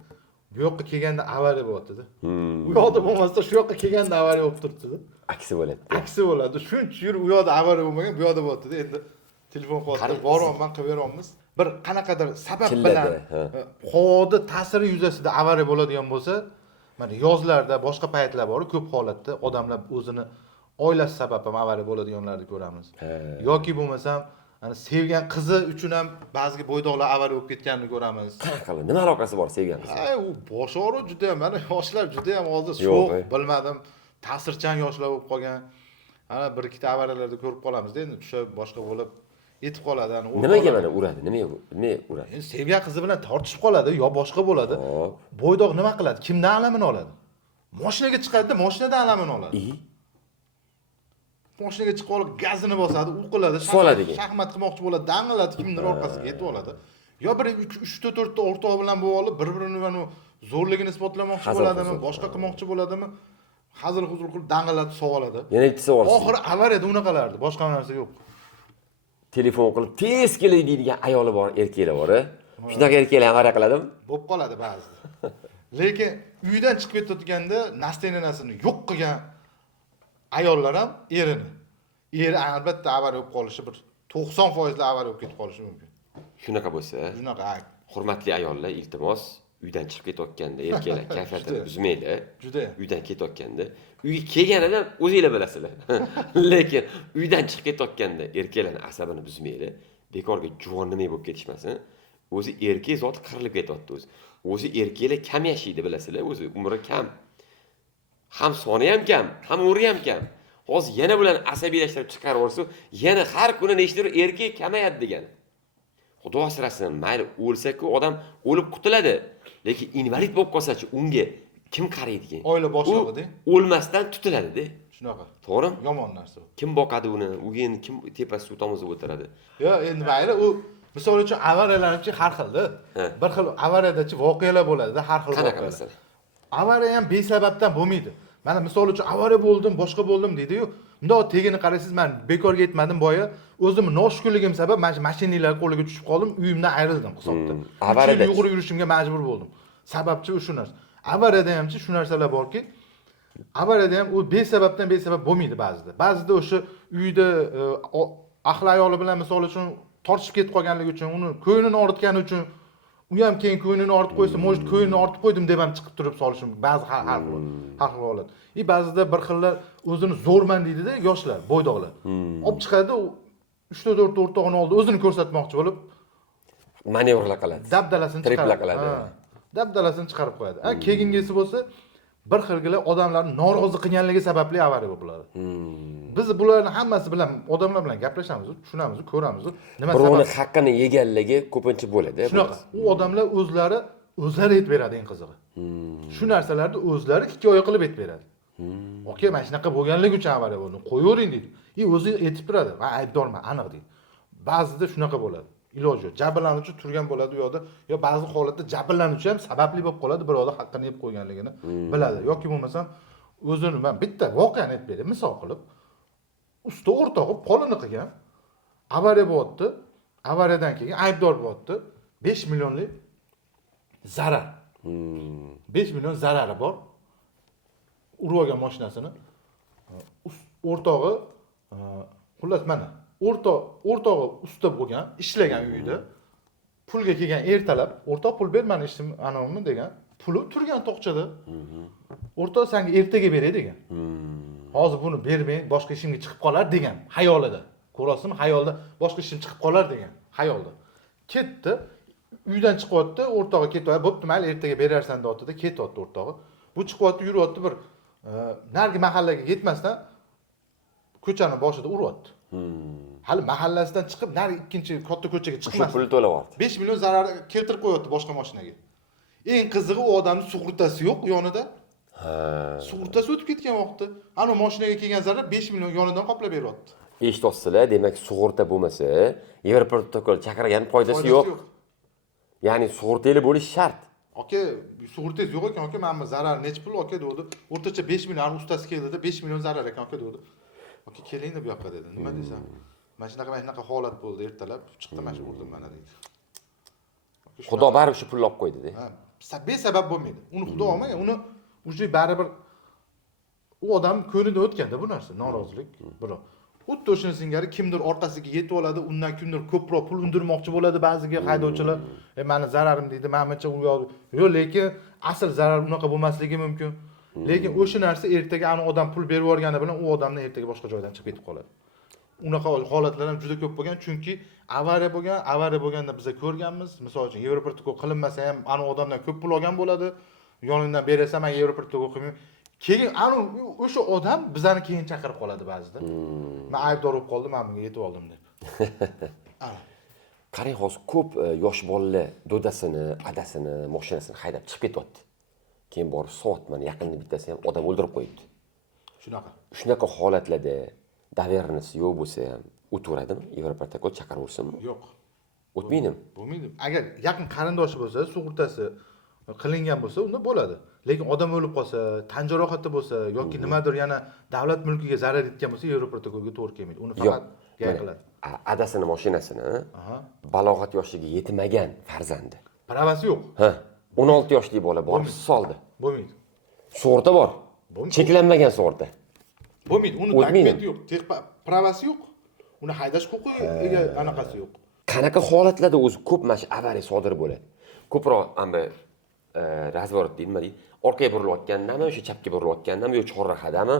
Bu yoqqa kelganda avariya bo'lyapti-da. U yoqda bo'lmasa shu yoqqa kelganda avariya bo'lib turibdi-da. Aksi bo'ladi. Aksi bo'ladi. Shuncha yil u yoqda avariya bo'lmagan, bu yoqda bo'lyapti-da. Endi telefon qilyapti, boryapman, qilib beryapmiz. Bir qanaqadir sabab bilan havoda ta'siri yuzasida avariya bo'ladigan bo'lsa, mana yozlarda, boshqa paytlar bor, ko'p holatda odamlar o'zini oilasi sabab ham avariya bo'ladiganlarni ko'ramiz. Yoki bo'lmasam ana sevgan qizi uchun ham ba'zi bo'ydoqlar avariya bo'lib ketganini ko'ramiz. Qanaqa? Nima aloqasi bor sevgan qiz? U bosh og'riq juda ham, mana yoshlar juda ham hozir sho'x, bilmadim, ta'sirchan yoshlar bo'lib qolgan. Ana bir ikkita avariyalarda ko'rib qolamiz-da, endi tushib boshqa bo'lib yetib qoladi. Nimaga mana uradi? Nima uradi? Endi sevgan qizi bilan tortishib qoladi, yo boshqa bo'ladi. Bo'ydoq nima qiladi? Kimdan alamini oladi? Mashinaga chiqadi-da, mashinadan alamini oladi. Mashinaga chiqib olib gazini bosadi, u qiladi, shaxmat qilmoqchi bo'ladi, dang'iladi, kimdir orqasiga yetib oladi. Yo bir 3-4 ta o'rtoq bilan bo'lib olib, bir-birini mana zo'rligini isbotlamoqchi bo'ladimi, boshqa qilmoqchi bo'ladimi? Hazil-huzul qilib dang'illatib sovoladi. Yana ikkisi bor. Oxiri avariyada unaqalardi, boshqa narsa yo'q. Telefon qilib tez kelay deydigan ayoli bor, erkaklar bor. Shunaqa erkaklar avariya qiladimi? Bo'lib qoladi ba'zida. Lekin uydan chiqib ketayotganda nastenasini yo'q qilgan ayollar ham eri albatta avariya bo'lib qolishi bir 90% avariya bo'lib ketib qolishi mumkin. Shunaqa bo'lsa, hurmatli ayollar, iltimos, uydan chiqib ketayotganda erkaklar kayfiyatini buzmaydi. Juda. Uydan ketayotganda, uyga kelganida o'zingizlar bilasizlar. Lekin uydan chiqib ketayotganda erkaklarning asabini buzmaydi. Bekorga juvon nima bo'lib ketishmasin. O'zi erkak zoti qirilib ketyapti o'zi. O'zi erkaklar kam yashaydi bilasizlar, o'zi umri kam. Ham soni ham kam, ham umri ham kam. Hozir yana bilan asabiylashtirib chiqarib yuborsa, yana har kuni nechtir erkak kamayadi degan. Xudo asrasin, mayli o'lsa-ku odam o'lib qutuladi. Lekin invalid bo'lib qolsa-chi, unga kim qaraydi keyin? Oila boshlig'i-da. O'lmasdan tutiladi-da. Shunaqa. To'g'rimi? Yomon narsa. Kim boqadi uni? Ugen kim tepasida tomizib o'tiradi? Yo, endi mayli u misol uchun avariyalarchi har xilda. Bir xil avariyadachi voqealar bo'ladi-da, har xil voqealar. Avariya ham besababdan bo'lmaydi. Mana misol uchun avariya bo'ldim, boshqa bo'ldim deydi-yu. Bundoq tegini qaraysiz, men bekorga yetmadim boya, o'zimni noshukrligim sabab mana mashinalar qo'liga tushib qoldim, uyimdan ayrildim hisobda. Avariyada yugurib yurishimga majbur bo'ldim. Sababchi shu narsa. Avariyada hamchi shu narsalar borki, avariyada ham u besabab bo'lmaydi ba'zida. Ba'zida o'sha uyda ahli ayoli bilan misol uchun tortishib ketib qolganligi uchun, uni ko'nglini og'ritgani uchun u ham keyin ko'nglini ortib qo'ysa, "Mo'jt ko'nglini ortib qo'ydim" deb ham chiqib turib solishim ba'zi har xil holat. Ba'zida bir xillar o'zini zo'rman deydi-da yoshlar, bo'ydoqlar. Olib chiqadi, 3-4 ta o'rtog'ini oldi, o'zini ko'rsatmoqchi bo'lib manevrlar qiladi. Dabdalasini chiqarib qiladi. Dabdalasini chiqarib qo'yadi. Keyingisi bo'lsa bir xilgilar odamlarni norozi qilganligi sababli avariya bo'ladi. Biz bularning hammasi bilan odamlar bilan gaplashamiz, tushunamiz, ko'ramiz. Nima sabab? Birovning haqqini yeganligi ko'pincha bo'ladi. Shunaqa. U odamlar o'zlari aytib beradi eng qizig'i. Shu narsalarni o'zlari hikoya qilib aytib beradi. Okey, mana shunaqa bo'lganligi uchun avariya bo'ldi. Qo'yavering deydi. O'zi aytib turadi. Men aybdorman, aniq deydi. Ba'zida shunaqa bo'ladi. Iloji yo'q. Jabrlanuvchi turgan bo'ladi u yoqda, yo ba'zi holatda jabrlanuvchi ham sababli bo'lib qoladi, birovning haqqini yeb qo'yganligini biladi. Yoki bo'lmasam o'zini men bitta voqeani aytib beraman, misol qilib. Usta o'rtog'i polini qilgan. Avariya bo'lyapti. Avariyadan keyin aybdor bo'lyapti. 5 millionlik zarar. 5 million zarari bor. Urib olgan mashinasini. O'rtog'i xullas mana o'rtog'i usta bo'lgan, ishlagan uyida pulga kelgan ertalab, o'rtoq pul ber, meni ishim anovmi degan. Puli turgan to'qchada. O'rtoq senga ertaga beray degan. Hozir buni bermay, boshqa ishimga chiqib qolar degan xayolida. Ko'rasizmi? Xayolda boshqa ishim chiqib qolar degan xayolda. Ketdi. Uydan chiqyapti, o'rtog'i ketyapti. Bo'pti, mayli ertaga berarsan deyapti-da, ketyapti o'rtog'i. Bu chiqyapti, yuryapti, bir nargi mahallaga yetmasdan ko'chani boshida uryapti. Hali mahallasidan chiqib, nargi ikkinchi katta ko'chaga chiqmasdan Shu pul to'layapti. 5 million zarar keltirib qo'yapti boshqa mashinaga. Eng qizig'i, u odamning sug'urtasi yo'q yonida. Sug'urtasi o'tib ketgan vaqtda, ana mashinaga kelgan zarar 5 million yonidan qoplab beryapti. Eshityapsizlar, demak sug'urta bo'lmasa, Yevroprotokol chaqirgan foydasi yo'q. Ya'ni sug'urtali bo'lish shart. Aka, sug'urtangiz yo'q ekan, aka, mana zarar necha pul aka dedi. O'rtacha 5 million, ustasi keldida 5 million zarar ekan, aka dedi. Aka, keling deb bu yoqqa dedi. Nima desam? Mana shunaqa holat bo'ldi ertalab, chiqdim mana shu urdim mana deydi. Xudo baribir shu pulni olib qo'ydi-da. Ha, besabab bo'lmaydi. Uni Xudo olmagan, uni uje baribir u odam ko'nglida o'tganda bu narsa, norozilik, biroq xuddi o'shani singari kimdir orqasiga yetib oladi, undan kimdir ko'proq pul undirmoqchi bo'ladi ba'ziga haydovchilar. Meni zararim deydi, menimcha u yo'q, lekin asl zarar unaqa bo'lmasligi mumkin. Lekin o'sha narsa ertaga ani odam pul berib yuborgani bilan u odamni ertaga boshqa joydan chiqib ketib qoladi. Unaqa holatlar ham juda ko'p bo'lgan, chunki avariya bo'lganda biz ko'rganmiz. Misol uchun Yevroprotokol qilinmasa ham ani odamdan ko'p pul olgan bo'ladi. Yoningdan berasan, men Yevroprotokol qilmayman. Keyin ani o'sha odam bizani keyin chaqirib qoladi ba'zida. Men aybdor bo'lib qoldim, men bunga yetib oldim deb. Qarang, hozir ko'p yosh bolalar dodasini, adasini, mashinasini haydab chiqib ketyapti. Keyin borib soatman yaqinda bittasi ham odam o'ldirib qo'yibdi. Shunaqa holatlarda davernis yo'q bo'lsa ham o'taveradimi? Yevroprotokol chaqiraversinmi? Yo'q. O'tmaydimi? Bo'lmaydi. Agar yaqin qarindoshi bo'lsa, sug'urtasi qilingan bo'lsa, unda bo'ladi. Lekin odam o'lib qolsa, tan jarohati bo'lsa yoki nimadir yana davlat mulkiga zarar yetgan bo'lsa, Yevroprotokolga to'g'ri kelmaydi. Uni faqat gay qiladi. Adasini mashinasini balog'at yoshiga yetmagan farzandi. Pravasi yo'q. 16 yoshli bola borib soldi. Bo'lmaydi. Sug'urta bor. Cheklanmagan sug'urta. Bo'lmaydi. Uni dokumenti yo'q, pravasi yo'q. Uni haydash huquqiga anaqasi yo'q. Qanaqa holatlarda o'zi ko'p mana shu avariya sodir bo'ladi? Ko'proq amba razvorot deydi, nima deydi? Orqaga burilayotgandami, o'sha chapga burilayotgandami, yo chorrahadami,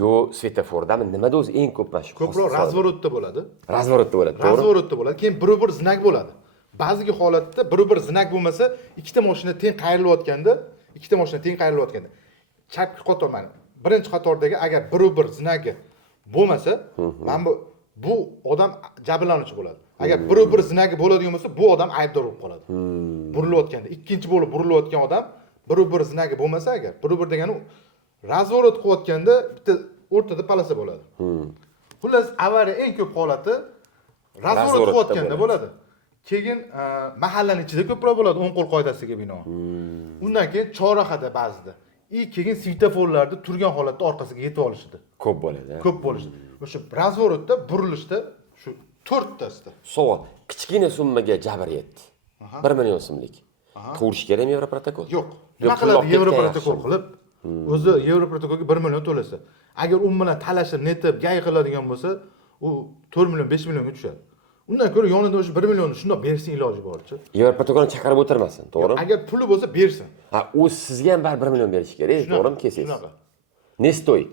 yo svetofordami, nimada o'zi eng ko'p mana shu? Ko'proq razvorotda bo'ladi. Razvorotda bo'ladi, to'g'ri? Razvorotda bo'ladi. Keyin bir znak bo'ladi. Ba'zi holatda bir znak bo'lmasa, ikkita mashina teng qayrilayotganda, chapki qator mana birinchi qatordagi agar bir znagi bo'lmasa, mana bu odam jabrlanuvchi bo'ladi. Agar bir znagi bo'ladigan bo'lsa, bu odam aybdor bo'lib qoladi. Burilayotganda, ikkinchi bo'lib burilayotgan odam bir znagi bo'lmasa, agar bir degani razvorot qilayotganda bitta o'rtada palasa bo'ladi. Xullas, avariya eng ko'p holati razvorot qilayotganda bo'ladi. Keyin mahallaning ichida ko'proq bo'ladi, o'ng qo'l qoidasiga binoan. Undan keyin chorrahada ba'zida. Keyin svetoforlarda turgan holatda orqasiga yetib olishdi. Ko'p bo'ladi. Ko'p bo'lishdi. O'sha razvorotda, burilishda shu 4 tasida. Savol, kichkina summaga jabr yetdi. 1 million so'mlik. Qurish kerakmi Yevroprotokol? Yo'q. Nima qiladi Yevroprotokol qilib? O'zi Yevroprotokolga 1 million to'lasa, agar u bilan talashib, netib, gay qiladigan bo'lsa, u 4 million, 5 millionga tushadi. Undan ko'ra yonida o'sha 1 millionni shundoq bersin iloji boricha. Yevroprotokolni chaqirib o'tirmasin, to'g'rimi? Agar puli bo'lsa bersin. U sizga ham baribir 1 million berish kerak, to'g'rimi? Kesiz. Ne stoyt?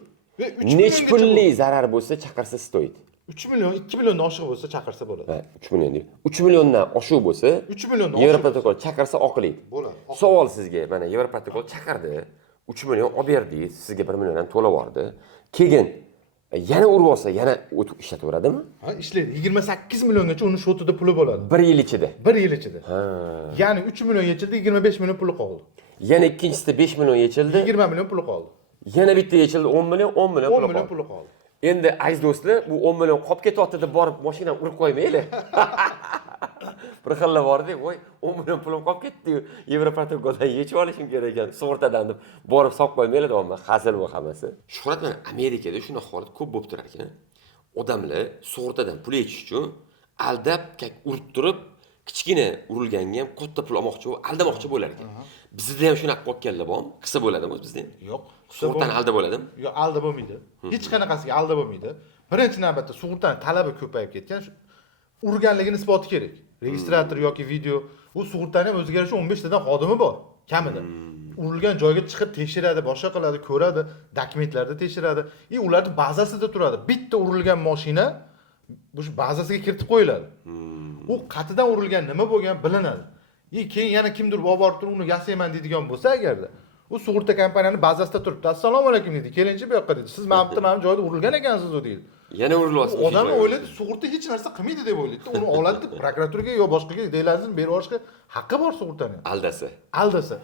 Nech pulli zarar bo'lsa chaqirsa stoyt. 3 million, 2 milliondan oshiq bo'lsa chaqirsa bo'ladi. 3 million deydi. 3 milliondan oshiq bo'lsa, 3 milliondan Yevroprotokol chaqirsa oqlaydi. Bo'ladi. Savol sizga, mana Yevroprotokol chaqirdi, 3 million olib berdingiz, sizga 1 million ham to'lab yubordi. Keyin yana urib olsa, yana ishlataveradimi? Ha, ishlaydi. 28 milliongacha uni shotida puli bo'ladi. 1 yil ichida. 1 yil ichida. Ya'ni 3 million yechildi, 25 million puli qoldi. Yana ikkinchisida 5 million yechildi, 20 million puli qoldi. Yana bitta yechildi, 10 million puli qoldi. Endi aziz do'stlar, bu 10 million qolib ketyapti deb borib mashinani urib qo'ymaylik. Bir xilla bordik, voy 10 million pulim qolib ketdi-yu, Yevroprotokoldan yechib olishim kerak ekan, sug'urtadan deb borib solib qo'ymaylik, amma hazil bu hammasi. Shuhrat, mana Amerikada shunday holat ko'p bo'lib turar ekan. Odamlar sug'urtadan pul yechish uchun aldab urib turib kichkina urilganga ham katta pul olmoqchi bo'lib aldamoqchi bo'lar ekan. Bizda ham shunaqa qolganlar bormi? Qilsa bo'ladimi o'zi bizda ham? Yo'q. Sug'urtani aldab bo'ladimi? Yo'q, alda bo'lmaydi. Hech qanaqasiga alda bo'lmaydi. Birinchi navbatda sug'urtaning talabi ko'payib ketgan. Urganligini isboti kerak. Registrator yoki video, u sug'urtaning ham o'ziga yarasha 15 tadan xodimi bor, kamida. Urilgan joyga chiqib tekshiradi, boshqa qiladi, ko'radi, dokumentlarni tekshiradi. Ularning bazasida turadi. Bitta urilgan mashina bu bazasiga kiritib qo'yiladi. U qatidan urilgan nima bo'lgan bilinadi. Keyin yana kimdir olib borib turib uni yasayman deydigan bo'lsa agarda, u sug'urta kompaniyani bazasida turibdi. Assalomu alaykum dedi. Kelinchi bu yoqqa dedi. Siz mana bu joyda urilgan ekansiz u deydi. Yana urilyapsiz. Odam o'ylaydi, sug'urta hech narsa qilmaydi deb o'ylaydi. Uni oladi, prokuraturaga yo boshqaga deylarini berib olishga haqqi bor sug'urtaning. Aldasa.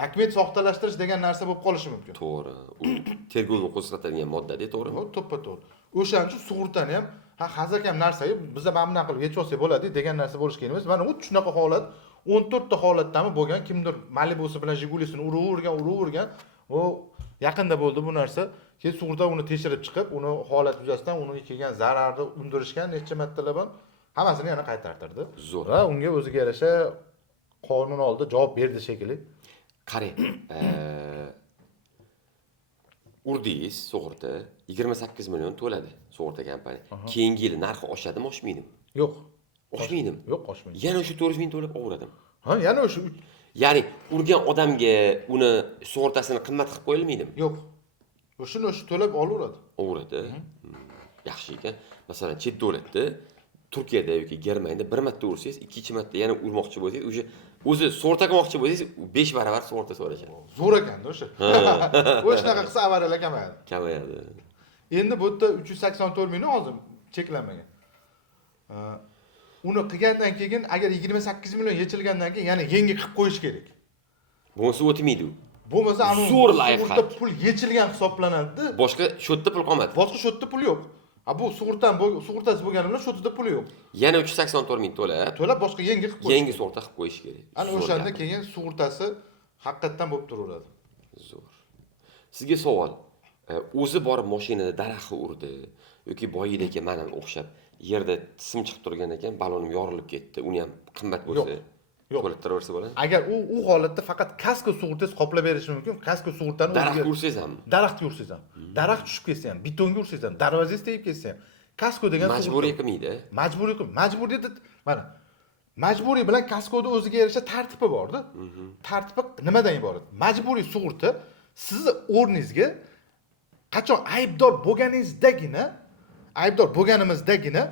Dokument soxtalashtirish degan narsa bo'lib qolishi mumkin. To'g'ri. U tergovni qo'zg'atadigan modda-da, to'g'rimi? To'ppa-to'g'ri. O'shaning uchun sug'urtani ham hazakam narsa, biz ham mana qilib yechib olsak bo'ladi degan narsa bo'lish kerak emas. Mana u shunaqa holat 14 ta holatdami bo'lgan, kimdir Malibu'si bilan Jigulisini uravergan. O yaqinda bo'ldi bu narsa. Keyin sug'urta uni tekshirib chiqib, uni holat yuzasidan uni kelgan zararni undirishgan necha martalab hammasini yana qaytartirdi. Zo'r. Va unga o'ziga yarasha qonun oldida javob berdi shekilli. Qarang, urdingiz sug'urta 28 million to'ladi sug'urta kompaniya. Keyingi yil narxi oshadimi, oshmaydimi? Yo'q. Oshmaydimi? Yo'q, oshmaydi. Yana o'sha 400 ming to'lab olaveradimi? Yana o'sha. Ya'ni urgan odamga uni sug'urtasini qimmat qilib qo'yilmaydimi? Yo'q. O'shini to'lab olaveradi. Olaveradi. Yaxshi ekan. Masalan, chet davlatda, Turkiyada yoki Germaniyada bir marta ursangiz, ikkinchi marta yana urmoqchi bo'lsangiz, o'zi sug'urta qilmoqchi bo'lsangiz, 5 barobar sug'urta so'rashadi. Zo'r ekan-da o'sha. O'shanaqa qilsa avariyalar kamayadi. Kamayadi. Endi bu yerda 384 ming hozir cheklanmagan. Uni qilgandan keyin agar 28 million yechilgandan keyin yana yangi qilib qo'yish kerak. Bo'lmasa o'tmaydi u. Bo'lmasa zo'r layfhack. Pul yechilgan hisoblanadi. Boshqa shotda pul qolmadi. Boshqa shotda pul yo'q. Bu sug'urtasi bo'lgani bilan shotida puli yo'q. Yana 384 ming to'lab boshqa yangi qilib qo'yish. Yangi sug'urta qilib qo'yish kerak. Ana o'shanda keyin sug'urtasi haqiqatan bo'lib turaveradi. Zo'r. Sizga savol. O'zi borib mashinada daraxtga urdi yoki boyidagi mana o'xshab yerda sim chiqib turgan ekan, balonim yorilib ketdi. Uni ham qimmat bo'lsa, to'lab bo'ladi. Agar u holatda faqat kasko sug'urtasi qoplab berishi mumkin. Kasko sug'urtani daraxtga ursangiz ham. Daraxtga ursangiz ham. Daraxt tushib ketsa ham, betonga ursangiz ham, darvozangiz tegib ketsa ham, kasko degan majburiy qilmaydi. Majburiy mana majburiy bilan kaskoda o'ziga yarasha tartibi bor-da. Tartibi nimadan iborat? Majburiy sug'urta sizni o'rningizga qachon aybdor bo'lganimizdagina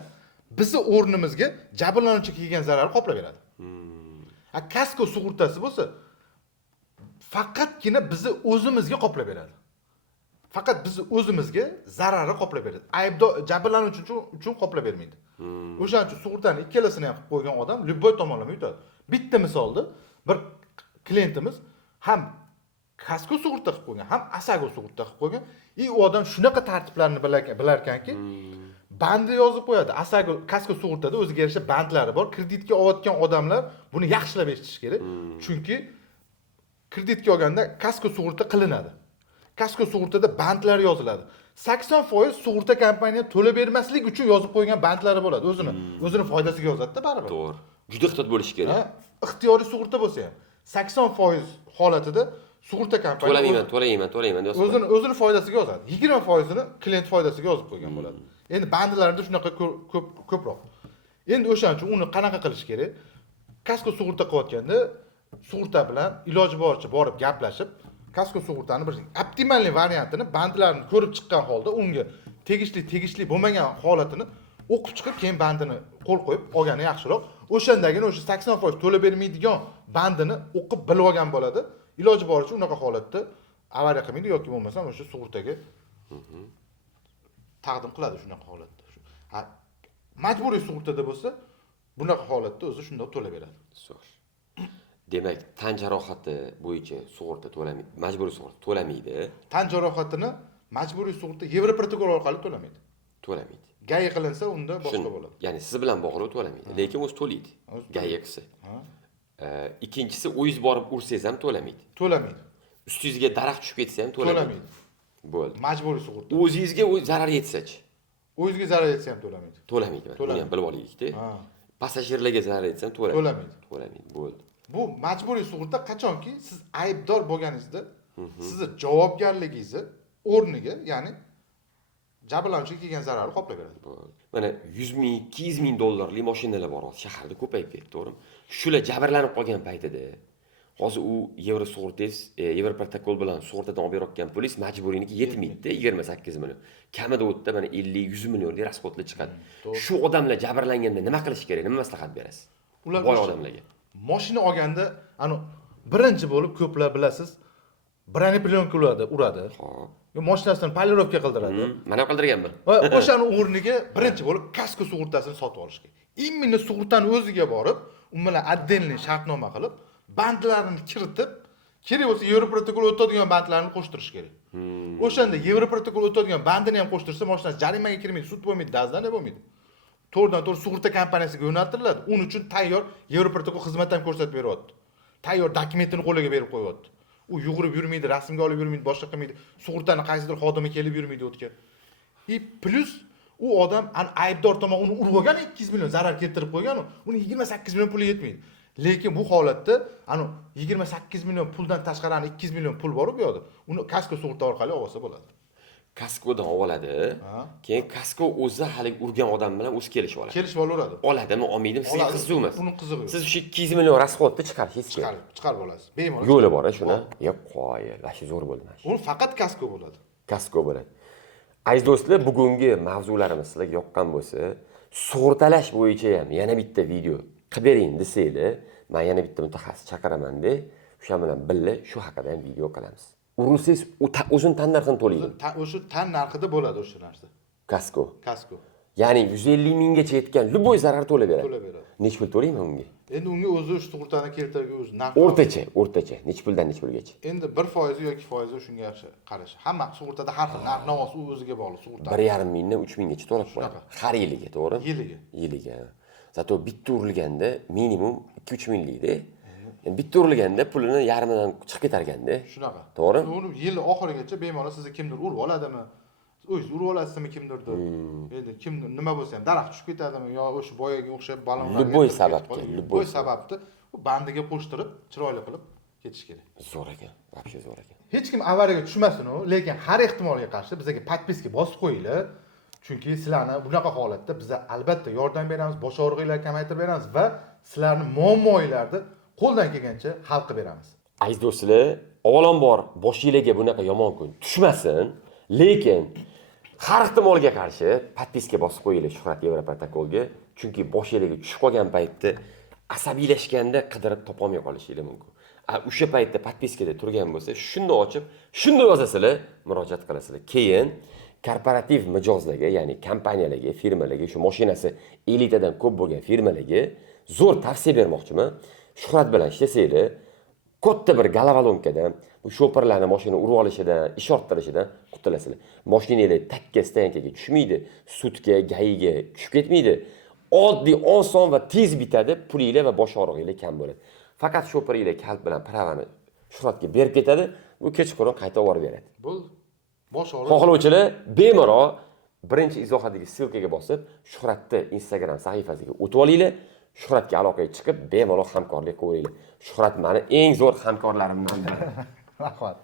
bizni o'rnimizga jabrlanuvchi kelgan zararni qoplab beradi. Kasko sug'urtasi bo'lsa faqatgina bizni o'zimizga qoplab beradi. Faqat bizni o'zimizga zararni qoplab beradi. Aybdor jabrlanuvchi uchun qoplab bermaydi. O'shaning uchun sug'urtani ikkalasini ham qilib qo'ygan odam любой tomonlama yutadi. Bitta misolda bir klientimiz ham kasko sug'urta qilib qo'ygan, ham OSAGO sug'urta qilib qo'ygan. U odam shunaqa tartiblarni bilar ekanki, bandni yozib qo'yadi. OSAGO kasko sug'urtada o'ziga yarasha bandlari bor. Kreditga olayotgan odamlar buni yaxshilab eshitish kerak. Chunki kreditga olganda kasko sug'urta qilinadi. Kasko sug'urtada bandlar yoziladi. 80% sug'urta kompaniya to'lab bermaslik uchun yozib qo'ygan bandlari bo'ladi. O'zini foydasiga yozadi-da baribir. To'g'ri. Juda ehtiyot bo'lish kerak. Ixtiyoriy sug'urta bo'lsa ham 80% holatida sug'urta kompaniya to'layman deb o'zini foydasiga yozadi. 20%ni klient foydasiga yozib qo'ygan bo'ladi. Endi bandlarda shunaqa ko'proq. Endi o'shaning uchun uni qanaqa qilish kerak? Kasko sug'urta qilayotganda sug'urta bilan iloji boricha borib gaplashib, kasko sug'urtani bir optimalniy variantini bandlarni ko'rib chiqqan holda unga tegishli bo'lmagan holatini o'qib chiqib, keyin bandini qo'l qo'yib olgani yaxshiroq. O'shandagina o'sha 80% to'lab bermaydigan bandini o'qib bilib olgan bo'ladi. Iloji boricha unaqa holatda avariya qilmaydi yoki bo'lmasam o'sha sug'urtaga taqdim qiladi shunaqa holatda. Majburiy sug'urtada bo'lsa, bunaqa holatda o'zi shunday to'lab beradi. Zo'r. Demak, tan jarohati bo'yicha sug'urta to'lamaydi, majburiy sug'urta to'lamaydi. Tan jarohatini majburiy sug'urta Yevro protokol orqali to'lamaydi. To'lamaydi. Gai qilinsa unda boshqa bo'ladi. Ya'ni siz bilan bog'liq to'lamaydi, lekin o'zi to'laydi. Gai qilsa. Ikkinchisi, o'yiz borib ursangiz ham to'lamaydi. To'lamaydi. Ustingizga daraxt tushib ketsa ham to'lamaydi. Bo'ldi. Majburiy sug'urta. O'zingizga zarar yetsa-chi? O'zingizga zarar yetsa ham to'lamaydi. To'lamaydi. Buni ham bilib olaylik-da. Ha. Passajirlarga zarar yetsa ham to'lamaydi. To'lamaydi. To'lamaydi. Bo'ldi. Bu majburiy sug'urta qachonki siz aybdor bo'lganingizda sizni javobgarligingizni o'rniga, ya'ni jabrlanuvchiga kelgan zararni qoplab beradi. Mana 100 ming, 200 ming dollarlik mashinalar bor hozir shaharda ko'payib ketdi, to'g'rimi? Shular jabrlanib qolgan paytida hozir u yevro sug'urtangiz, yevro protokol bilan sug'urtadan olib berayotgan pulingiz majburiyniki yetmaydi-da, 28 million. Kamida o'tda mana 50-100 millionlik rasxodlar chiqadi. Shu odamlar jabrlanganda nima qilish kerak? Nima maslahat berasiz? Ular boy odamlarga. Mashina olganda, birinchi bo'lib ko'plar bilasiz, broneplyonka uradi. Mashinasini polirovka qildiradi. Mana qildirganman. Va o'shani o'rniga birinchi bo'lib kasko sug'urtasini sotib olish kerak. Imminni sug'urtani o'ziga borib, u bilan отдельный shartnoma qilib, bandlarini kiritib, kerak bo'lsa Yevroprotokol o'tadigan bandlarni qo'shtirish kerak. O'shanda Yevroprotokol o'tadigan bandini ham qo'shtirsa, mashinasi jarimaga kirmaydi, sud bo'lmaydi, dazdan bo'lmaydi. To'g'ridan-to'g'ri sug'urta kompaniyasiga yo'naltiriladi. Uning uchun tayyor Yevroprotokol xizmat ham ko'rsatib beryapti. Tayyor dokumentini qo'liga berib qo'yapti. U yugurib yurmaydi, rasmga olib yurmaydi, boshqa qilmaydi. Sug'urtani qaysidir xodimi kelib yurmaydi o'tga. Plus u odam aybdor tomon uni urib olgan 200 million zarar keltirib qo'ygan, uni 28 million puli yetmaydi. Lekin bu holatda 28 million puldan tashqari 200 million pul bor bu yoqda. Uni kasko sug'urta orqali olsa bo'ladi. Kaskodan oladi. Keyin kasko o'zi hali urgan odam bilan o'zi kelishib oladi. Kelishib olaveradi. Oladimi, olmaydimi, sizga qiziq emas. Uning qizig'i yo'q. Siz o'sha 200 million rasxodni chiqarishingiz kerak. Chiqarib olasiz. Bemalol. Yo'li bor, shuni. Yo'q, qo'y, lashi zo'r bo'ldi mana. Uni faqat kasko bo'ladi. Kasko bo'ladi. Aziz do'stlar, bugungi mavzularimiz sizlarga yoqqan bo'lsa, sug'urtalash bo'yicha ham yana bitta video qilib bering desanglar, men yana bitta mutaxassis chaqiraman-da, o'sha bilan birga shu haqida ham video qilamiz. Urusiz o'zini tan narxini to'laydi. O'sha tan narxida bo'ladi o'sha narsa. Kasko. Ya'ni 150 minggacha yetgan любой zarar to'lab beradi. Necha pul to'layman unga? Endi unga o'zi sug'urtani keltirgan o'zi narx. O'rtacha. Necha puldan necha pulgacha? Endi 1% yoki foizi shunga yaxshi qarash. Hamma sug'urtada har xil narx-navosi o'ziga bog'liq sug'urta. 1,5 mingdan 3 minggacha to'lab qo'yadi. Har yiliga, to'g'rimi? Yiliga. Zato bitta urilganda minimum 2-3 minglikda. Endi bitta urilganda pulini yarmidan chiqib ketar ekanda. Shunaqa. To'g'ri? Uni yil oxirigacha bemalol sizni kimdir urib oladimi? O'zingiz urib olasizmi kimdirdir? Endi kim nima bo'lsa ham daraxt tushib ketadimi yo o'sha boyaga o'xshab balonlar. Любой sababni u bandiga qo'shtirib, chiroyli qilib ketish kerak. Zo'r ekan, вообще zo'r ekan. Hech kim avariyaga tushmasin u, lekin har ehtimolga qarshi bizga podpiska bosib qo'yinglar. Chunki sizlarni bunaqa holatda biz albatta yordam beramiz, bosh og'rig'inglarni kamaytirib beramiz va sizlarni muammolarni qo'ldan kelgancha hal qilib beramiz. Aziz do'stlar, avvalambor boshingizga bunaqa yomon kun tushmasin, lekin har ehtimolga qarshi podpiska bosib qo'yinglar Shuhrat Yevroprotokolga, chunki boshingizga tushib qolgan paytda asabiylashganda qidirib topolmay qolishingiz mumkin. O'sha paytda podpiskada turgan bo'lsa, shunda ochib, shunda yozasizlar, murojaat qilasizlar. Keyin korporativ mijozlarga, ya'ni kompaniyalarga, firmalarga, shu mashinasi 50 tadan ko'p bo'lgan firmalarga zo'r tavsiya bermoqchiman. Shuhrat bilan ishlasanglar, katta bir galavalonkada bu shoferlarni mashina urib olishidan, ish orttirishidan qutulasizlar. Mashinanglar takka stankaga tushmaydi, sudga, gayiga tushib ketmaydi. Oddiy, oson va tez bitadi, pulinglar va bosh og'rig'inglar kam bo'ladi. Faqat shoferinglar kalt bilan pravani Shuhratga berib ketadi, u kechqurun qayta olib beradi. Bo'ldi. Bosh og'rig'i. Xohlovchilar bemalol birinchi izohadagi silkaga bosib, Shuhratni Instagram sahifasiga o'tib olinglar. Shuhratga aloqaga chiqib, bemalol hamkorlik qilaveringlar. Shuhrat meni eng zo'r hamkorlarimdan biri. Rahmat.